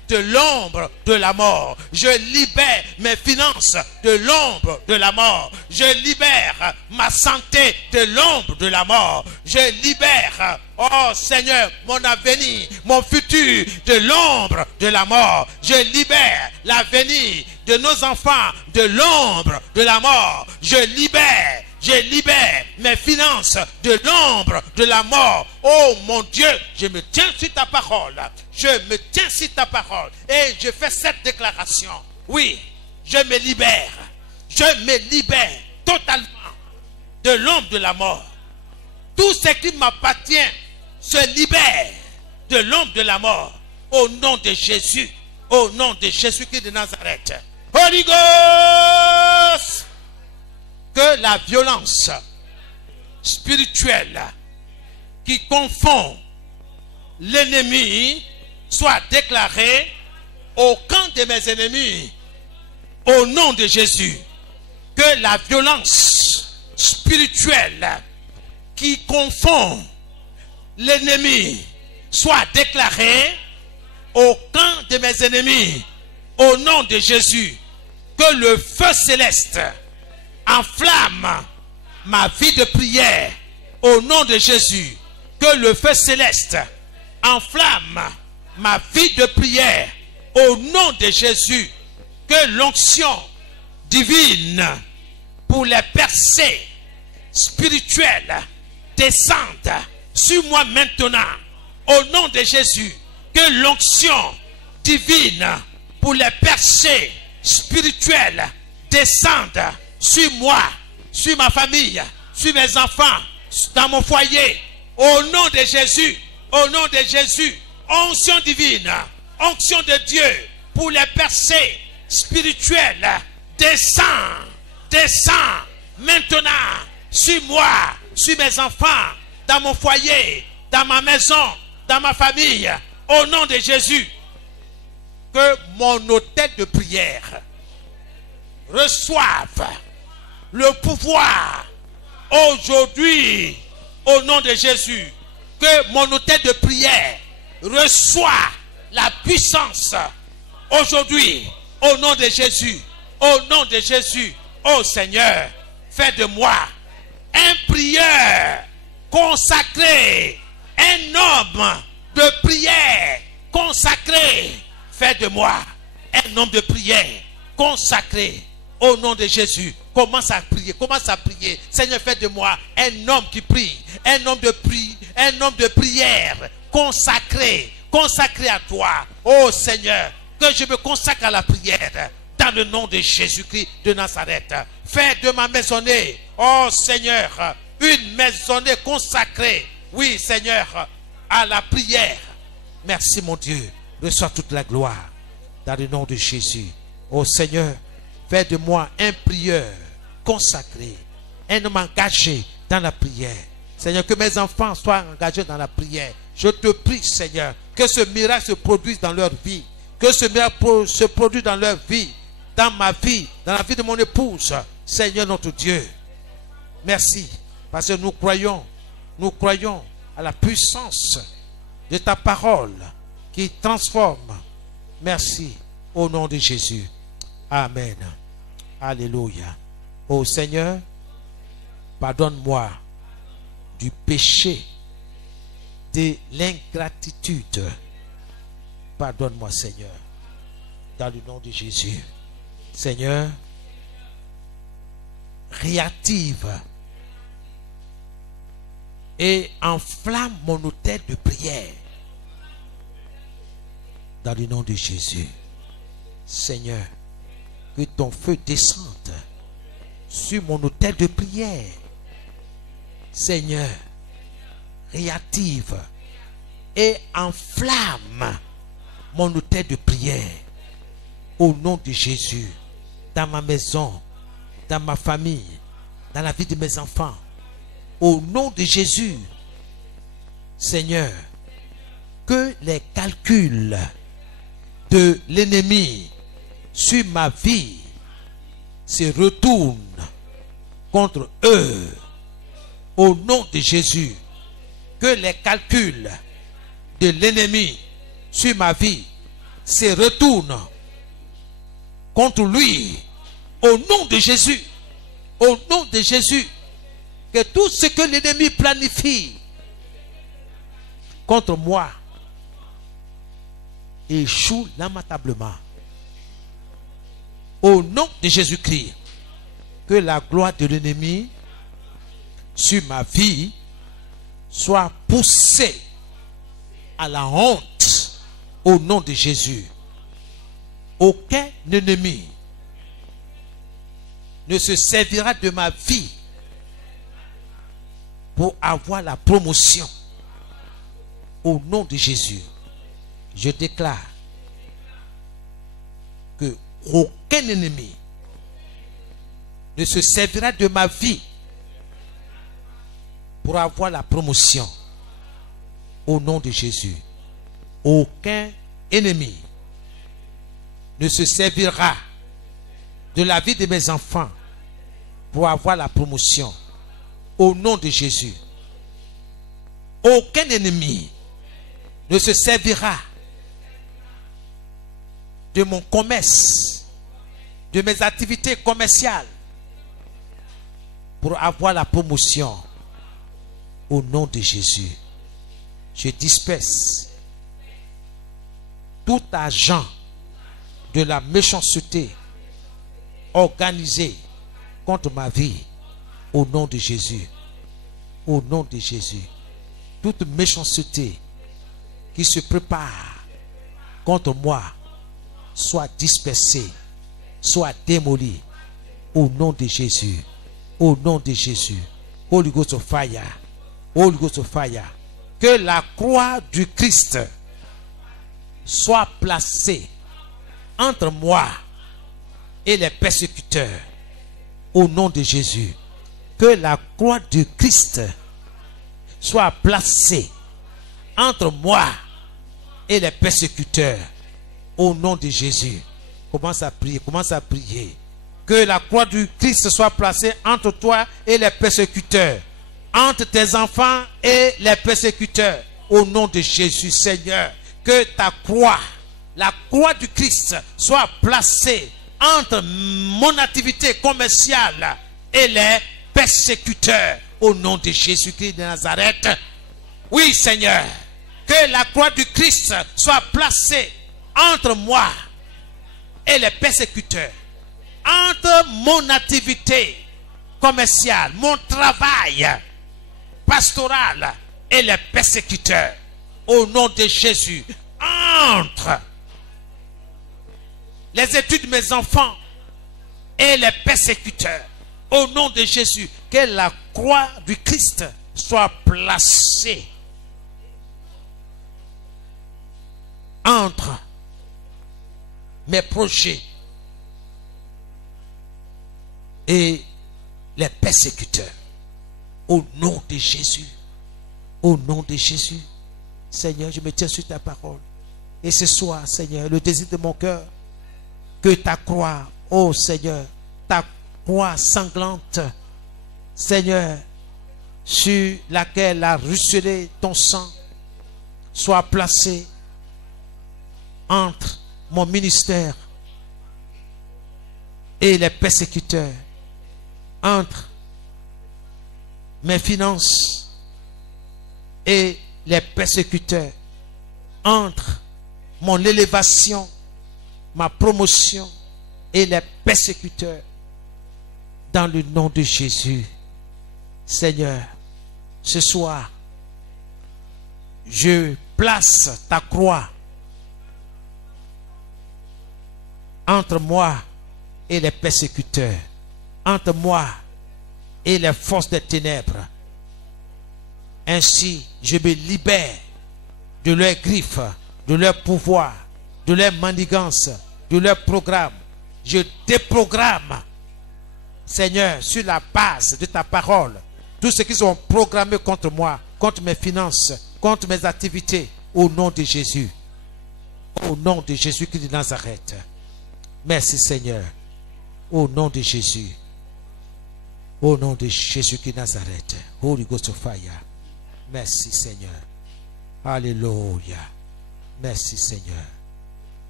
de l'ombre de la mort. Je libère mes finances de l'ombre de la mort. Je libère ma santé de l'ombre de la mort. Je libère, oh Seigneur, mon avenir, mon futur de l'ombre de la mort. Je libère l'avenir de nos enfants de l'ombre de la mort. Je libère mes finances de l'ombre de la mort. Oh mon Dieu, je me tiens sur ta parole. Je me tiens sur ta parole. Et je fais cette déclaration. Oui, je me libère. Je me libère totalement de l'ombre de la mort. Tout ce qui m'appartient se libère de l'ombre de la mort. Au nom de Jésus. Au nom de Jésus-Christ de Nazareth. Holy Ghost! Que la violence spirituelle qui confond l'ennemi soit déclarée au camp de mes ennemis au nom de Jésus. Que la violence spirituelle qui confond l'ennemi soit déclarée au camp de mes ennemis au nom de Jésus. Que le feu céleste enflamme ma vie de prière au nom de Jésus. Que le feu céleste enflamme ma vie de prière au nom de Jésus. Que l'onction divine pour les percées spirituelles descende sur moi maintenant au nom de Jésus. Que l'onction divine pour les percées spirituelles descende sur moi, sur ma famille, sur mes enfants, dans mon foyer, au nom de Jésus, au nom de Jésus. Onction divine, onction de Dieu pour les percées spirituelles descend maintenant sur moi, sur mes enfants, dans mon foyer, dans ma maison, dans ma famille, au nom de Jésus. Que mon autel de prière reçoive le pouvoir aujourd'hui au nom de Jésus. Que mon autel de prière reçoit la puissance aujourd'hui au nom de Jésus. Au nom de Jésus. Oh Seigneur, fais de moi un prieur consacré, un homme de prière consacré. Fais de moi un homme de prière consacré au nom de Jésus. Commence à prier, commence à prier. Seigneur, fais de moi un homme qui prie, un homme de prière consacré, consacré à toi. Oh Seigneur, que je me consacre à la prière dans le nom de Jésus-Christ de Nazareth. Fais de ma maisonnée, oh Seigneur, une maisonnée consacrée, oui Seigneur, à la prière. Merci mon Dieu. Reçois toute la gloire dans le nom de Jésus. Oh Seigneur, fais de moi un prieur consacré, un homme engagé dans la prière. Seigneur, que mes enfants soient engagés dans la prière. Je te prie, Seigneur, que ce miracle se produise dans leur vie. Que ce miracle se produise dans leur vie, dans ma vie, dans la vie de mon épouse. Seigneur notre Dieu, merci, parce que nous croyons à la puissance de ta parole qui transforme. Merci au nom de Jésus. Amen. Alléluia. Oh Seigneur, pardonne-moi du péché de l'ingratitude. Pardonne-moi Seigneur, dans le nom de Jésus. Seigneur, réactive et enflamme mon autel de prière dans le nom de Jésus. Seigneur, que ton feu descende sur mon autel de prière. Seigneur, réactive et enflamme mon autel de prière au nom de Jésus, dans ma maison, dans ma famille, dans la vie de mes enfants, au nom de Jésus. Seigneur, que les calculs de l'ennemi sur ma vie se retournent contre eux au nom de Jésus. Que les calculs de l'ennemi sur ma vie se retourne contre lui. Au nom de Jésus. Au nom de Jésus. Que tout ce que l'ennemi planifie contre moi échoue lamentablement. Au nom de Jésus-Christ. Que la gloire de l'ennemi sur ma vie soit poussée à la honte au nom de Jésus. Aucun ennemi ne se servira de ma vie pour avoir la promotion au nom de Jésus. Je déclare que aucun ennemi ne se servira de ma vie pour avoir la promotion au nom de Jésus. Aucun ennemi ne se servira de la vie de mes enfants pour avoir la promotion au nom de Jésus. Aucun ennemi ne se servira de mon commerce, de mes activités commerciales pour avoir la promotion au nom de Jésus. Je disperse tout agent de la méchanceté organisé contre ma vie au nom de Jésus. Au nom de Jésus. Toute méchanceté qui se prépare contre moi soit dispersée, soit démolie au nom de Jésus. Au nom de Jésus. Holy Ghost of fire. Holy Ghost of fire. Que la croix du Christ soit placée entre moi et les persécuteurs au nom de Jésus. Que la croix du Christ soit placée entre moi et les persécuteurs au nom de Jésus. Commence à prier, commence à prier. Que la croix du Christ soit placée entre toi et les persécuteurs, entre tes enfants et les persécuteurs au nom de Jésus. Seigneur, que ta croix, la croix du Christ soit placée entre mon activité commerciale et les persécuteurs au nom de Jésus-Christ de Nazareth. Oui, Seigneur, que la croix du Christ soit placée entre moi et les persécuteurs, entre mon activité commerciale, mon travail pastoral et les persécuteurs au nom de Jésus. Entre les études de mes enfants et les persécuteurs au nom de Jésus. Que la croix du Christ soit placée entre mes projets et les persécuteurs au nom de Jésus. Au nom de Jésus. Seigneur, je me tiens sur ta parole. Et ce soir, Seigneur, le désir de mon cœur, que ta croix, oh Seigneur, ta croix sanglante, Seigneur, sur laquelle a ruisselé ton sang, soit placée entre mon ministère et les persécuteurs, entre mes finances et les persécuteurs, entre mon élévation, ma promotion et les persécuteurs, dans le nom de Jésus. Seigneur, ce soir, je place ta croix entre moi et les persécuteurs, entre moi et les forces des ténèbres. Ainsi, je me libère de leurs griffes, de leur pouvoir, de leur manigance, de leur programme. Je déprogramme, Seigneur, sur la base de ta parole, tout ce qu'ils ont programmé contre moi, contre mes finances, contre mes activités, au nom de Jésus. Au nom de Jésus-Christ de Nazareth. Merci, Seigneur. Au nom de Jésus. Au nom de Jésus-Christ de Nazareth. Holy Ghost of fire. Merci, Seigneur. Alléluia. Merci, Seigneur.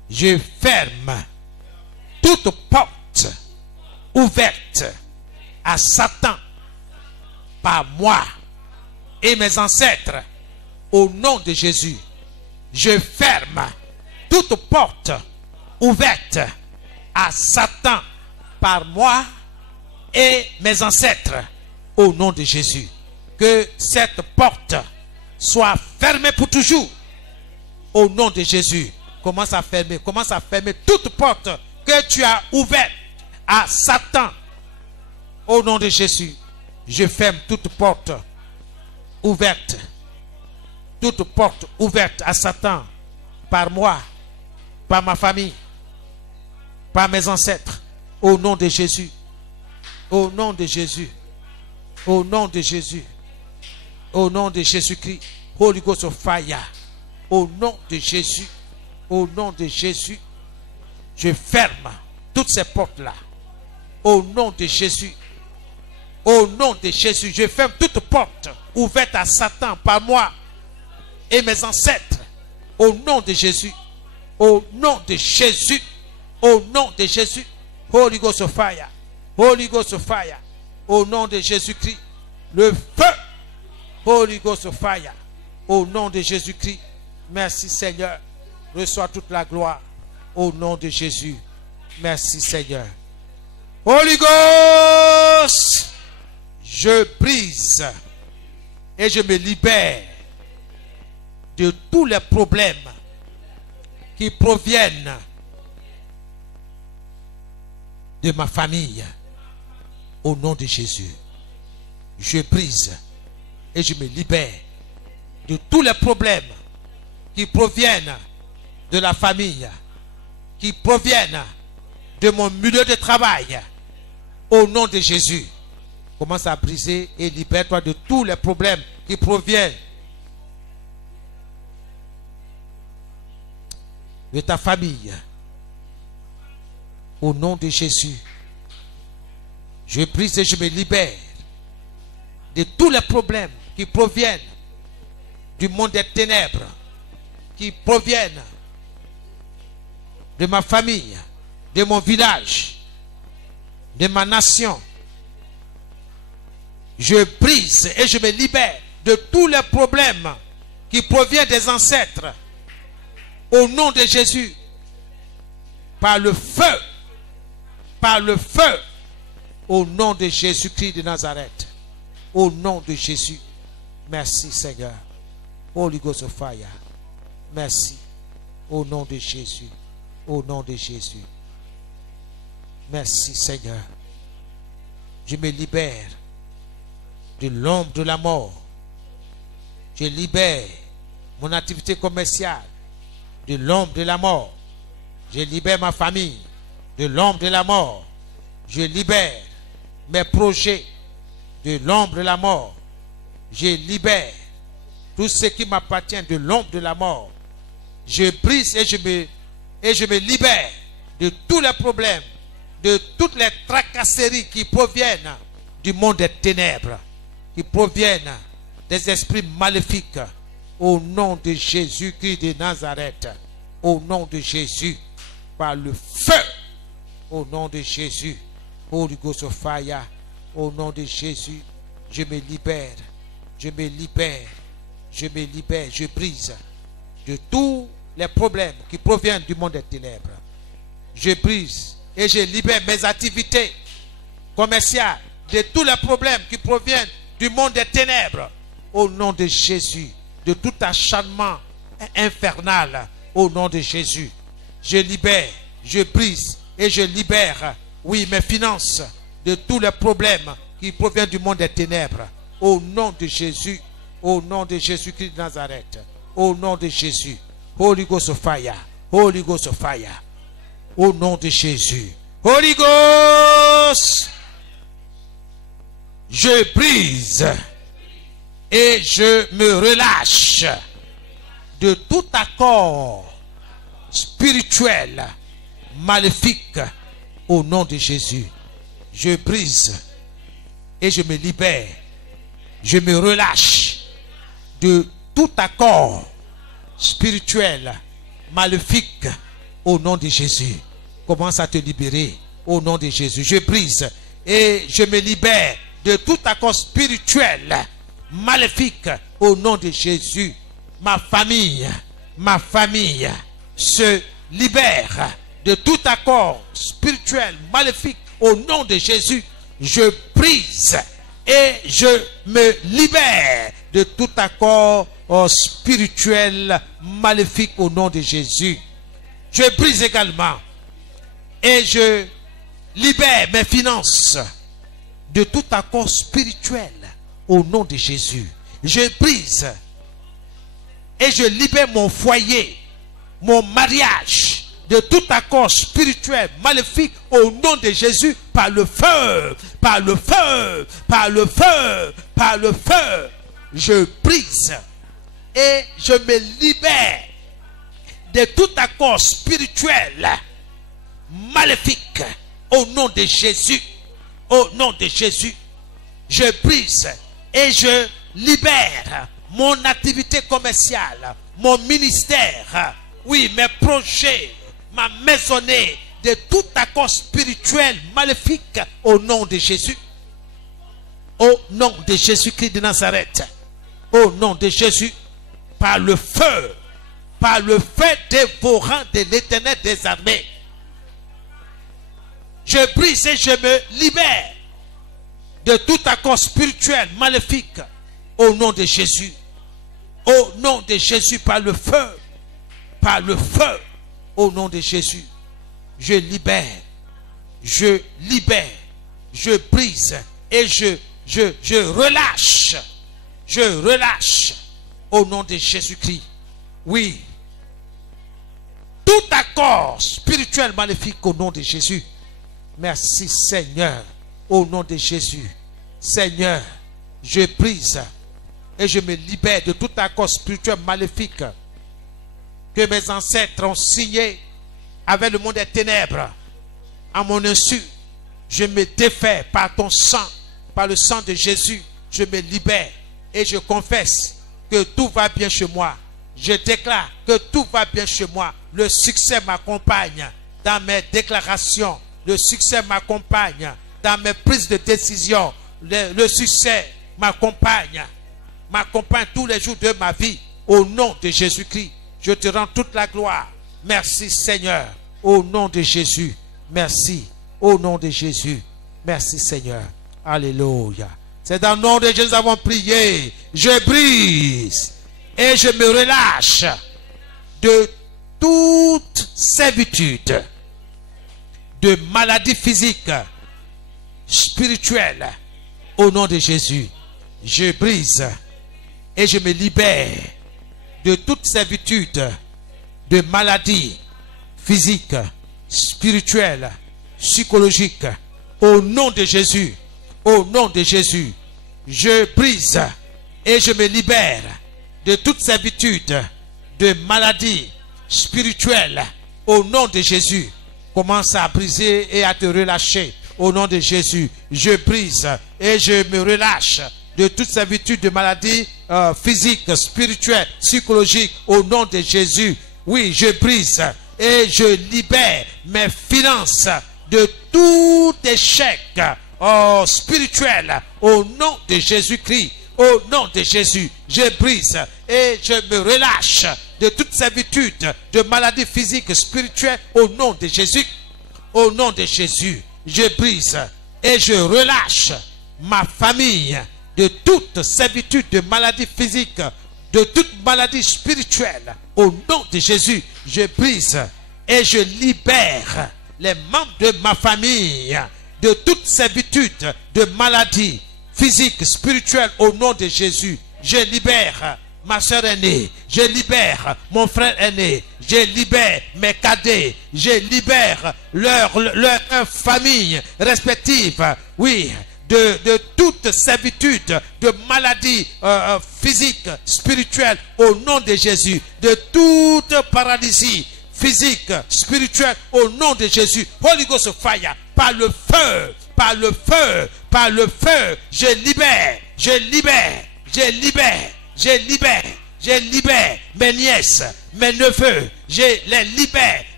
Je ferme toute porte ouverte à Satan par moi et mes ancêtres au nom de Jésus. Je ferme toute porte ouverte à Satan par moi et mes ancêtres au nom de Jésus. Que cette porte soit fermée pour toujours au nom de Jésus. Commence à fermer toute porte que tu as ouverte à Satan au nom de Jésus. Je ferme toute porte ouverte à Satan par moi, par ma famille, par mes ancêtres au nom de Jésus. Au nom de Jésus. Au nom de Jésus. Au nom de Jésus-Christ. Holy Ghost of fire. Au nom de Jésus. Au nom de Jésus. Je ferme toutes ces portes-là. Au nom de Jésus. Au nom de Jésus. Je ferme toute porte ouverte à Satan par moi et mes ancêtres. Au nom de Jésus. Au nom de Jésus. Au nom de Jésus. Holy Ghost of fire. Holy Ghost of fire. Au nom de Jésus-Christ. Le feu. Holy Ghost of fire. Au nom de Jésus-Christ. Merci Seigneur. Reçois toute la gloire. Au nom de Jésus. Merci Seigneur. Holy Ghost. Je brise et je me libère de tous les problèmes qui proviennent de ma famille. Au nom de Jésus. Je brise et je me libère de tous les problèmes qui proviennent de la famille, qui proviennent de mon milieu de travail. Au nom de Jésus. Commence à briser et libère-toi de tous les problèmes qui proviennent de ta famille. Au nom de Jésus. Je brise et je me libère de tous les problèmes qui proviennent du monde des ténèbres, qui proviennent de ma famille, de mon village, de ma nation. Je brise et je me libère de tous les problèmes qui proviennent des ancêtres. Au nom de Jésus. Par le feu. Par le feu. Au nom de Jésus-Christ de Nazareth. Au nom de Jésus. Merci Seigneur. Holy Ghost of fire. Merci. Au nom de Jésus. Au nom de Jésus. Merci Seigneur. Je me libère de l'ombre de la mort. Je libère mon activité commerciale de l'ombre de la mort. Je libère ma famille de l'ombre de la mort. Je libère mes projets de l'ombre de la mort. Je libère tout ce qui m'appartient de l'ombre de la mort. Je brise et je me libère de tous les problèmes, de toutes les tracasseries qui proviennent du monde des ténèbres, qui proviennent des esprits maléfiques. Au nom de Jésus-Christ de Nazareth. Au nom de Jésus. Par le feu. Au nom de Jésus. Holy Ghost of fire. Au nom de Jésus. Je me libère. Je me libère. Je me libère. Je brise de tous les problèmes qui proviennent du monde des ténèbres. Je brise et je libère mes activités commerciales de tous les problèmes qui proviennent du monde des ténèbres. Au nom de Jésus. De tout acharnement infernal. Au nom de Jésus. Je libère, je brise et je libère, oui, mes finances de tous les problèmes qui proviennent du monde des ténèbres. Au nom de Jésus. Au nom de Jésus-Christ de Nazareth. Au nom de Jésus. Holy Ghost of fire. Holy Ghost of fire. Au nom de Jésus. Holy Ghost. Je brise et je me relâche de tout accord spirituel maléfique au nom de Jésus. Je brise et je me libère. Je me relâche de tout accord spirituel maléfique au nom de Jésus. Commence à te libérer au nom de Jésus. Je brise et je me libère de tout accord spirituel maléfique au nom de Jésus. Ma famille se libère de tout accord spirituel maléfique au nom de Jésus. Je brise et je me libère de tout accord spirituel maléfique au nom de Jésus. Je brise également et je libère mes finances de tout accord spirituel au nom de Jésus. Je brise et je libère mon foyer, mon mariage de tout accord spirituel maléfique au nom de Jésus, par le feu, par le feu, par le feu, par le feu. Je brise et je me libère de tout accord spirituel maléfique au nom de Jésus. Au nom de Jésus, je brise et je libère mon activité commerciale, mon ministère, oui, mes projets, ma maisonnée, de tout accord spirituel maléfique au nom de Jésus. Au nom de Jésus-Christ de Nazareth. Au nom de Jésus, par le feu dévorant de l'Éternel des armées. Je brise et je me libère de tout accord spirituel maléfique au nom de Jésus. Au nom de Jésus, par le feu, au nom de Jésus, je libère, je brise et je relâche au nom de Jésus-Christ. Oui, tout accord spirituel maléfique au nom de Jésus. Merci Seigneur, au nom de Jésus. Seigneur, je brise et je me libère de tout accord spirituel maléfique que mes ancêtres ont signé avec le monde des ténèbres. À mon insu, je me défais par ton sang, par le sang de Jésus. Je me libère et je confesse que tout va bien chez moi. Je déclare que tout va bien chez moi. Le succès m'accompagne dans mes déclarations. Le succès m'accompagne dans mes prises de décision. Le succès m'accompagne tous les jours de ma vie. Au nom de Jésus-Christ, je te rends toute la gloire. Merci Seigneur. Au nom de Jésus. Merci. Au nom de Jésus. Merci Seigneur. Alléluia. C'est dans le nom de Jésus que nous avons prié. Je brise et je me relâche de toute servitude, de maladie physique, spirituelle, au nom de Jésus. Je brise et je me libère de toute servitude, de maladie physique, spirituelle, psychologique, au nom de Jésus. Au nom de Jésus, je brise et je me libère de toute servitude, de maladie spirituelle, au nom de Jésus. Commence à briser et à te relâcher. Au nom de Jésus, je brise et je me relâche de toute servitude de maladie physique, spirituelle, psychologique. Au nom de Jésus, oui, je brise et je libère mes finances de tout échec spirituel. Au nom de Jésus-Christ, au nom de Jésus, je brise et je me relâche de toute servitude de maladie physique, spirituelle. Au nom de Jésus, au nom de Jésus, je brise et je relâche ma famille de toute servitude de maladie physique, de toute maladie spirituelle. Au nom de Jésus, je brise et je libère les membres de ma famille de toute servitude de maladie physique, spirituelle. Au nom de Jésus, je libère ma soeur aînée, je libère mon frère aîné, je libère mes cadets, je libère leur famille respective, oui, de toute servitude de maladie physique, spirituelle, au nom de Jésus, de toute paralysie physique, spirituelle, au nom de Jésus. Holy Ghost fire, par le feu, par le feu, par le feu, je libère mes nièces, mes neveux, je les libère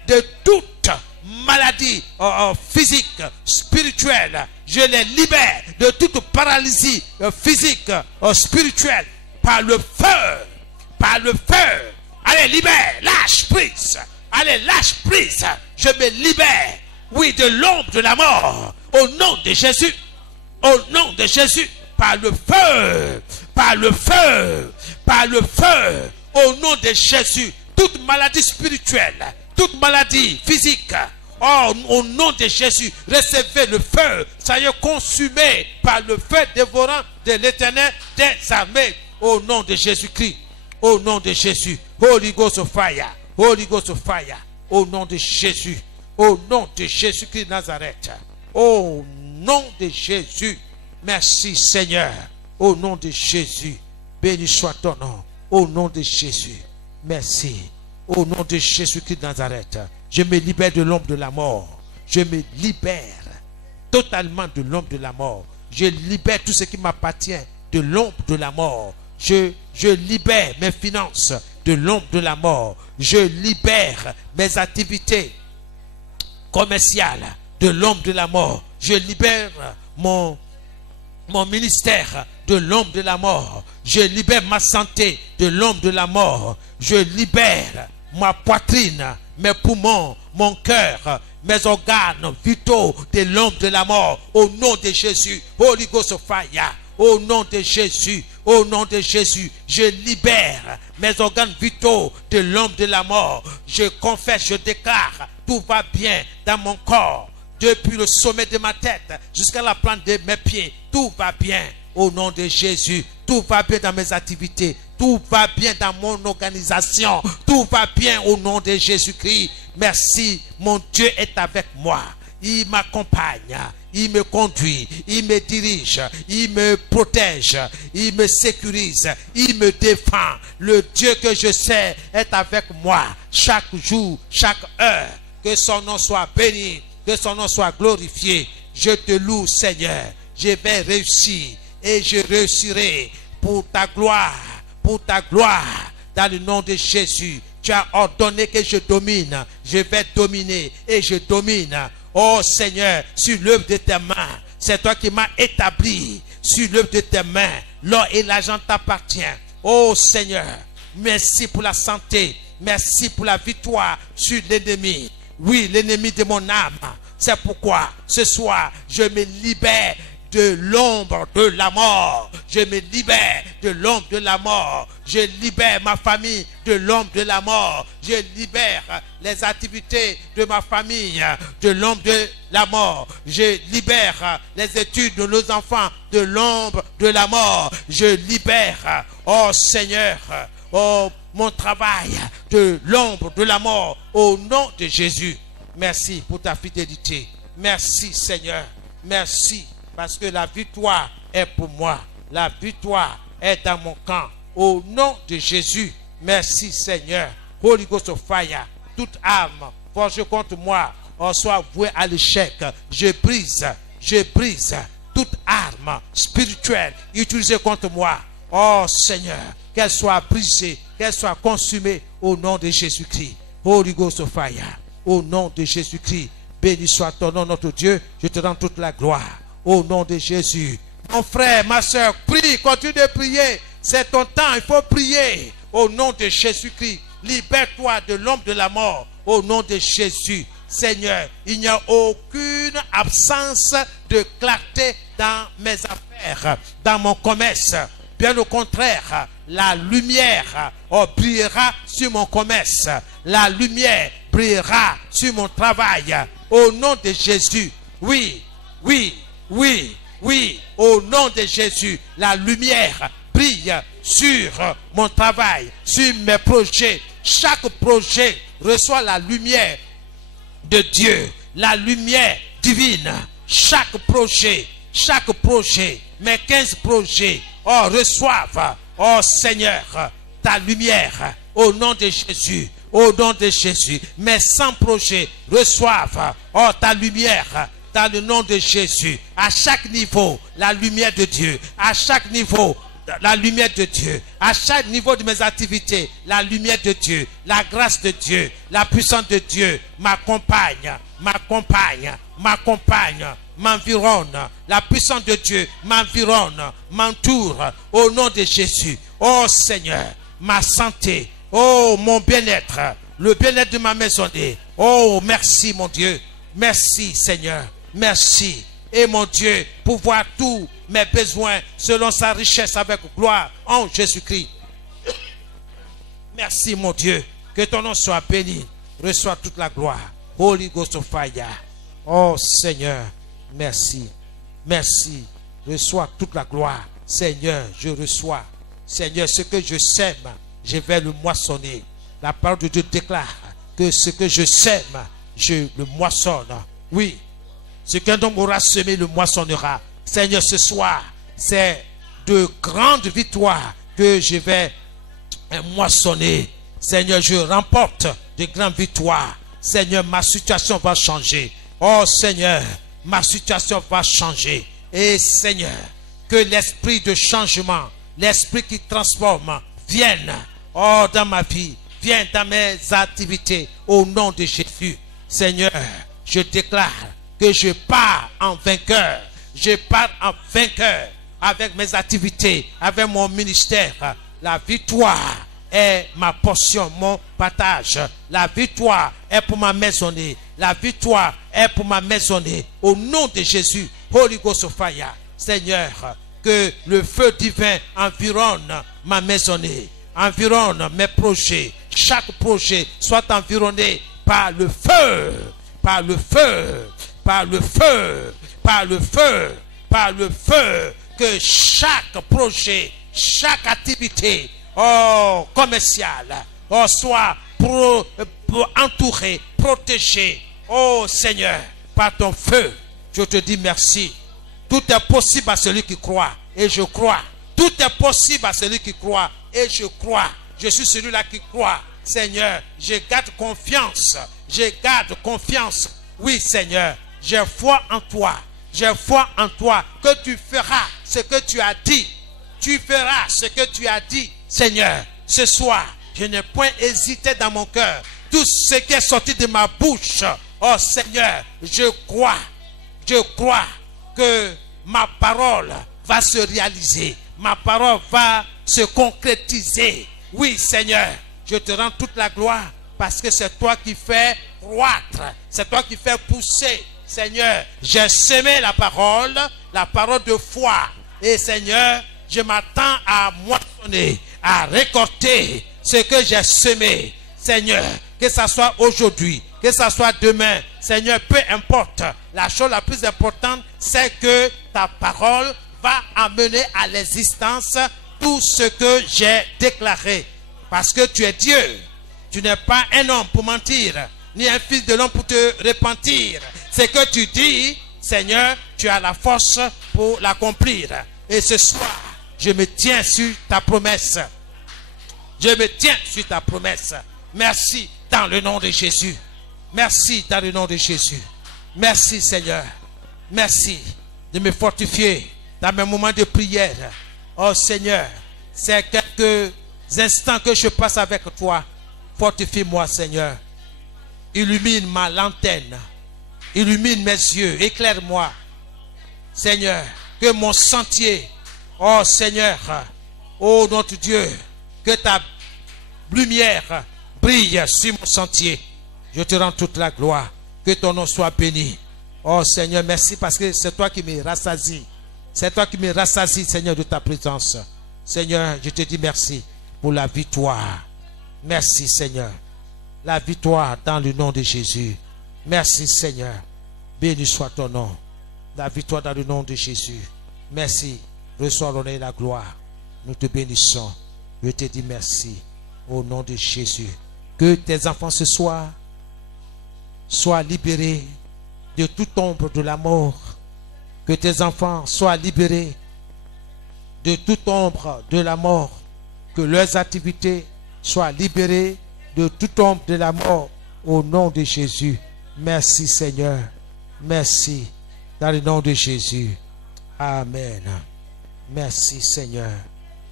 de toute maladie physique, spirituelle. Je les libère de toute paralysie physique, spirituelle, par le feu. Par le feu. Allez, libère, lâche prise. Allez, lâche prise. Je me libère, oui, de l'ombre de la mort. Au nom de Jésus. Au nom de Jésus. Par le feu. Par le feu. Par le feu. Au nom de Jésus. Toute maladie spirituelle, toute maladie physique, oh, au nom de Jésus, recevez le feu. Soyez consumés par le feu dévorant de l'Éternel des armées. Au nom de Jésus-Christ. Au nom de Jésus. Holy Ghost of fire. Holy Ghost of fire. Au nom de Jésus. Au nom de Jésus-Christ de Nazareth. Au nom de Jésus. Merci Seigneur. Au nom de Jésus. Béni soit ton nom. Au nom de Jésus. Merci. Au nom de Jésus-Christ de Nazareth. Je me libère de l'ombre de la mort. Je me libère totalement de l'ombre de la mort. Je libère tout ce qui m'appartient de l'ombre de la mort. Je libère mes finances de l'ombre de la mort. Je libère mes activités commerciales de l'ombre de la mort. Je libère mon ministère de l'ombre de la mort. Je libère ma santé de l'ombre de la mort. Je libère ma poitrine, mes poumons, mon cœur, mes organes vitaux de l'ombre de la mort. Au nom de Jésus. Holy Ghost of fire. Au nom de Jésus. Au nom de Jésus. Je libère mes organes vitaux de l'ombre de la mort. Je confesse, je déclare, tout va bien dans mon corps. Depuis le sommet de ma tête jusqu'à la plante de mes pieds, tout va bien au nom de Jésus. Tout va bien dans mes activités. Tout va bien dans mon organisation. Tout va bien au nom de Jésus-Christ. Merci, mon Dieu est avec moi. Il m'accompagne, il me conduit, il me dirige, il me protège, il me sécurise, il me défend. Le Dieu que je sais est avec moi chaque jour, chaque heure. Que son nom soit béni. Que son nom soit glorifié. Je te loue, Seigneur. Je vais réussir et je réussirai pour ta gloire. Pour ta gloire. Dans le nom de Jésus. Tu as ordonné que je domine. Je vais dominer et je domine. Oh Seigneur, sur l'œuvre de tes mains. C'est toi qui m'as établi sur l'œuvre de tes mains. L'or et l'argent t'appartient. Oh Seigneur, merci pour la santé. Merci pour la victoire sur l'ennemi. Oui, l'ennemi de mon âme. C'est pourquoi ce soir, je me libère de l'ombre de la mort. Je me libère de l'ombre de la mort. Je libère ma famille de l'ombre de la mort. Je libère les activités de ma famille de l'ombre de la mort. Je libère les études de nos enfants de l'ombre de la mort. Je libère, oh Seigneur, oh mon travail de l'ombre de la mort au nom de Jésus. Merci pour ta fidélité. Merci Seigneur. Merci parce que la victoire est pour moi. La victoire est dans mon camp. Au nom de Jésus. Merci Seigneur. Holy Ghost of fire. Toute arme forgée contre moi soit vouée à l'échec. Je brise toute arme spirituelle utilisée contre moi. Oh Seigneur, qu'elle soit brisée, qu'elle soit consumée au nom de Jésus-Christ. Holy Ghost of fire. Au nom de Jésus-Christ, béni soit ton nom, notre Dieu. Je te rends toute la gloire. Au nom de Jésus. Mon frère, ma soeur, prie, continue de prier. C'est ton temps, il faut prier. Au nom de Jésus-Christ, libère-toi de l'ombre de la mort. Au nom de Jésus. Seigneur, il n'y a aucune absence de clarté dans mes affaires, dans mon commerce. Bien au contraire, la lumière brillera sur mon commerce. La lumière brillera sur mon travail. Au nom de Jésus. Oui, oui, oui, oui. Au nom de Jésus, la lumière brille sur mon travail, sur mes projets. Chaque projet reçoit la lumière de Dieu, la lumière divine. Chaque projet, mes 15 projets, reçoivent, oh Seigneur, ta lumière. Au nom de Jésus. Au nom de Jésus, mes 100 projets reçoivent ta lumière dans le nom de Jésus. À chaque niveau, la lumière de Dieu. À chaque niveau, la lumière de Dieu. À chaque niveau de mes activités, la lumière de Dieu, la grâce de Dieu, la puissance de Dieu m'accompagne, m'environne. La puissance de Dieu m'environne, m'entoure au nom de Jésus. Oh Seigneur, ma santé, oh mon bien-être, le bien-être de ma maisonnée. Oh merci mon Dieu, merci Seigneur, merci. Et mon Dieu, pour voir tous mes besoins selon sa richesse avec gloire en Jésus-Christ. Merci mon Dieu, que ton nom soit béni. Reçois toute la gloire. Holy Ghost of Fire. Oh Seigneur, merci. Merci. Reçois toute la gloire. Seigneur, je reçois. Seigneur, ce que je sème, je vais le moissonner. La parole de Dieu déclare que ce que je sème, je le moissonne. Oui. Ce qu'un homme aura semé, le moissonnera. Seigneur, ce soir, c'est de grandes victoires que je vais moissonner. Seigneur, je remporte de grandes victoires. Seigneur, ma situation va changer. Oh Seigneur, ma situation va changer. Et Seigneur, que l'esprit de changement, l'esprit qui transforme, vienne dans ma vie, vienne dans mes activités au nom de Jésus. Seigneur, je déclare que je pars en vainqueur. Je pars en vainqueur avec mes activités, avec mon ministère. La victoire est ma portion, mon partage. La victoire est pour ma maisonnée. La victoire est pour ma maisonnée. Au nom de Jésus, Holy Ghost of Fire. Seigneur, que le feu divin environne ma maisonnée, environne mes projets. Chaque projet soit environné par le feu, par le feu. Par le feu, par le feu, par le feu, que chaque projet, chaque activité commerciale soit entouré, protégé. Oh Seigneur, par ton feu, je te dis merci. Tout est possible à celui qui croit et je crois. Tout est possible à celui qui croit et je crois. Je suis celui-là qui croit. Seigneur, je garde confiance. Je garde confiance. Oui Seigneur. J'ai foi en toi. J'ai foi en toi que tu feras ce que tu as dit. Tu feras ce que tu as dit. Seigneur, ce soir, je n'ai point hésité dans mon cœur. Tout ce qui est sorti de ma bouche, oh Seigneur, je crois que ma parole va se réaliser. Ma parole va se concrétiser. Oui, Seigneur, je te rends toute la gloire parce que c'est toi qui fais croître. C'est toi qui fais pousser. Seigneur, j'ai semé la parole de foi. Et Seigneur, je m'attends à moissonner, à récolter ce que j'ai semé. Seigneur, que ça soit aujourd'hui, que ça soit demain. Seigneur, peu importe. La chose la plus importante, c'est que ta parole va amener à l'existence tout ce que j'ai déclaré. Parce que tu es Dieu. Tu n'es pas un homme pour mentir, ni un fils de l'homme pour te repentir. Ce que tu dis, Seigneur, tu as la force pour l'accomplir. Et ce soir, je me tiens sur ta promesse. Je me tiens sur ta promesse. Merci dans le nom de Jésus. Merci dans le nom de Jésus. Merci Seigneur. Merci de me fortifier dans mes moments de prière. Oh Seigneur, c'est quelques instants que je passe avec toi. Fortifie-moi Seigneur. Illumine ma lanterne. Illumine mes yeux, éclaire-moi. Seigneur, que mon sentier, oh Seigneur, oh notre Dieu, que ta lumière brille sur mon sentier. Je te rends toute la gloire. Que ton nom soit béni. Oh Seigneur, merci parce que c'est toi qui me rassasie. C'est toi qui me rassasie, Seigneur, de ta présence. Seigneur, je te dis merci pour la victoire. Merci Seigneur. La victoire dans le nom de Jésus. Merci Seigneur. Béni soit ton nom. La victoire dans le nom de Jésus. Merci. Reçois l'honneur et la gloire. Nous te bénissons. Je te dis merci. Au nom de Jésus. Que tes enfants ce soir soient libérés de toute ombre de la mort. Que tes enfants soient libérés de toute ombre de la mort. Que leurs activités soient libérées de toute ombre de la mort. Au nom de Jésus. Merci Seigneur. Merci. Dans le nom de Jésus. Amen. Merci Seigneur.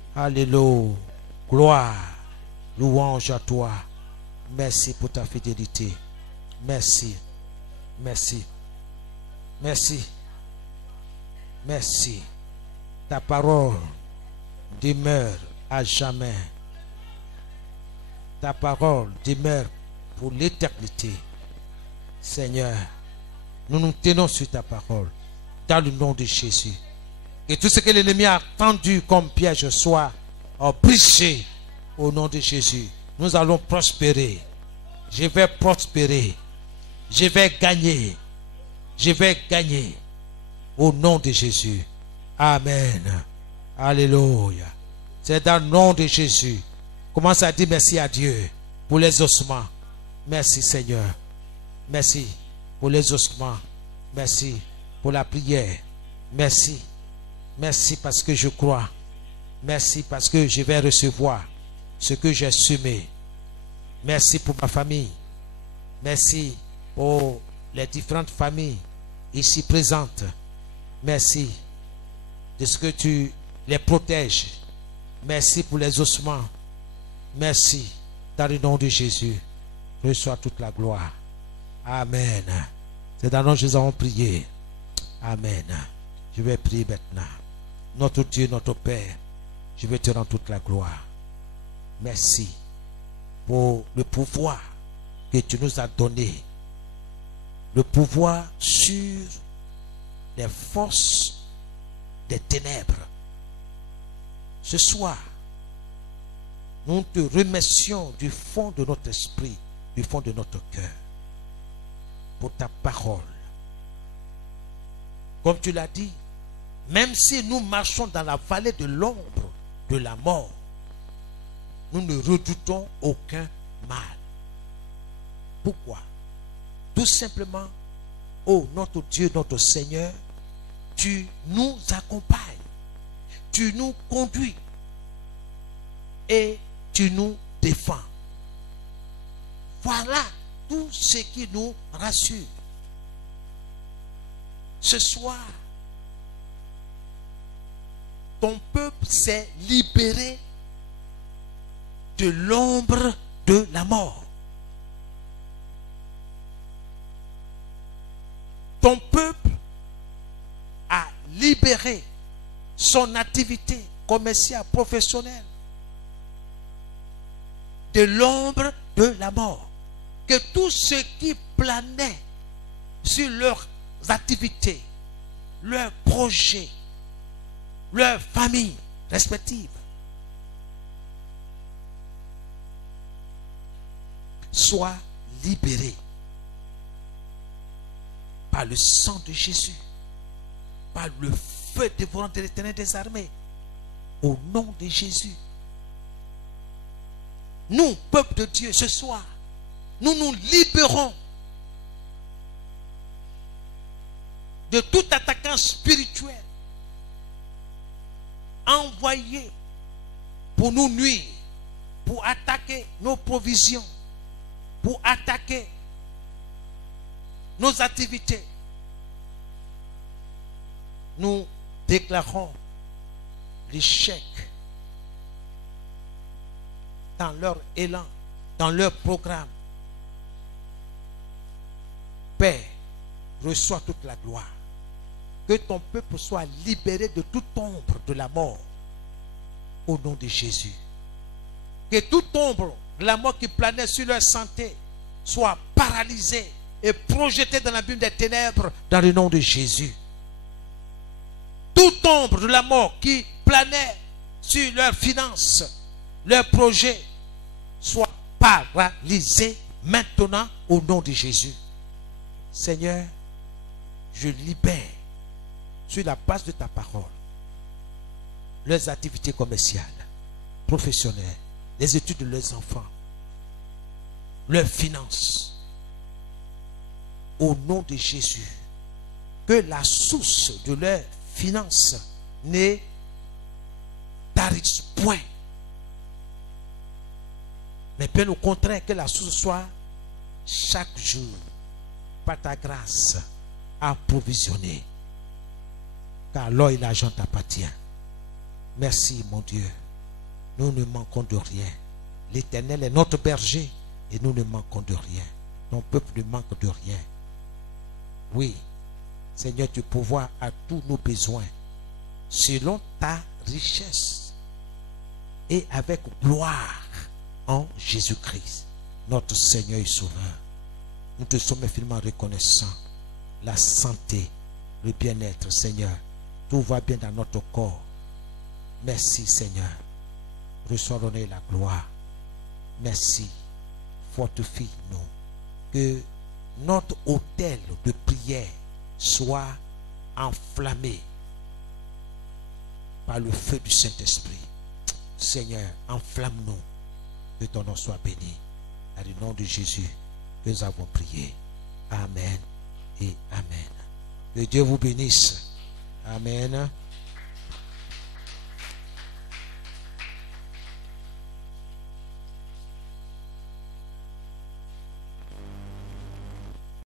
Alléluia. Gloire. Louange à toi. Merci pour ta fidélité. Merci. Merci. Merci. Merci. Ta parole demeure à jamais. Ta parole demeure pour l'éternité. Seigneur, nous nous tenons sur ta parole dans le nom de Jésus. Et tout ce que l'ennemi a tendu comme piège soit brisé au nom de Jésus. Nous allons prospérer. Je vais prospérer. Je vais gagner. Je vais gagner au nom de Jésus. Amen. Alléluia. C'est dans le nom de Jésus. Commence à dire merci à Dieu pour les ossements. Merci Seigneur. Merci pour les ossements. Merci pour la prière. Merci. Merci parce que je crois. Merci parce que je vais recevoir ce que j'ai semé. Merci pour ma famille. Merci pour les différentes familles ici présentes. Merci de ce que tu les protèges. Merci pour les ossements. Merci. Dans le nom de Jésus, reçois toute la gloire. Amen. C'est dans le nom de Jésus que nous avons prié. Amen. Je vais prier maintenant. Notre Dieu, notre Père, je vais te rendre toute la gloire. Merci pour le pouvoir que tu nous as donné. Le pouvoir sur les forces des ténèbres. Ce soir, nous te remercions du fond de notre esprit, du fond de notre cœur, pour ta parole. Comme tu l'as dit, même si nous marchons dans la vallée de l'ombre de la mort, nous ne redoutons aucun mal. Pourquoi? Tout simplement, oh notre Dieu, notre Seigneur, tu nous accompagnes, tu nous conduis et tu nous défends. Voilà tout ce qui nous rassure. Ce soir, ton peuple s'est libéré de l'ombre de la mort. Ton peuple a libéré son activité commerciale, professionnelle de l'ombre de la mort. Que tout ce qui planait sur leurs activités, leurs projets, leurs familles respectives soit libéré par le sang de Jésus, par le feu dévorant de l'Éternel des armées, au nom de Jésus. Nous, peuple de Dieu, ce soir, nous nous libérons de tout attaquant spirituel envoyé pour nous nuire, pour attaquer nos provisions, pour attaquer nos activités. Nous déclarons l'échec dans leur élan, dans leur programme. Père, reçois toute la gloire. Que ton peuple soit libéré de toute ombre de la mort au nom de Jésus. Que toute ombre de la mort qui planait sur leur santé soit paralysée et projetée dans l'abîme des ténèbres dans le nom de Jésus. Toute ombre de la mort qui planait sur leurs finances, leurs projets, soit paralysée maintenant au nom de Jésus. Seigneur, je libère sur la base de ta parole leurs activités commerciales, professionnelles, les études de leurs enfants, leurs finances. Au nom de Jésus, que la source de leurs finances ne tarisse point. Mais bien au contraire, que la source soit chaque jour, par ta grâce, approvisionnée. Car l'or et l'argent t'appartiennent. Merci mon Dieu. nous ne manquons de rien. L'Éternel est notre berger et nous ne manquons de rien. Ton peuple ne manque de rien. Oui, Seigneur, tu pourvois à tous nos besoins selon ta richesse et avec gloire en Jésus-Christ, notre Seigneur et Sauveur. Nous te sommes infiniment reconnaissants. La santé, le bien-être, Seigneur, tout va bien dans notre corps. Merci, Seigneur. Reçois l'honneur et la gloire. Merci. Fortifie-nous. Que notre autel de prière soit enflammé par le feu du Saint-Esprit. Seigneur, enflamme-nous. Que ton nom soit béni. Dans le nom de Jésus que nous avons prié. Amen et Amen. Que Dieu vous bénisse. Amen.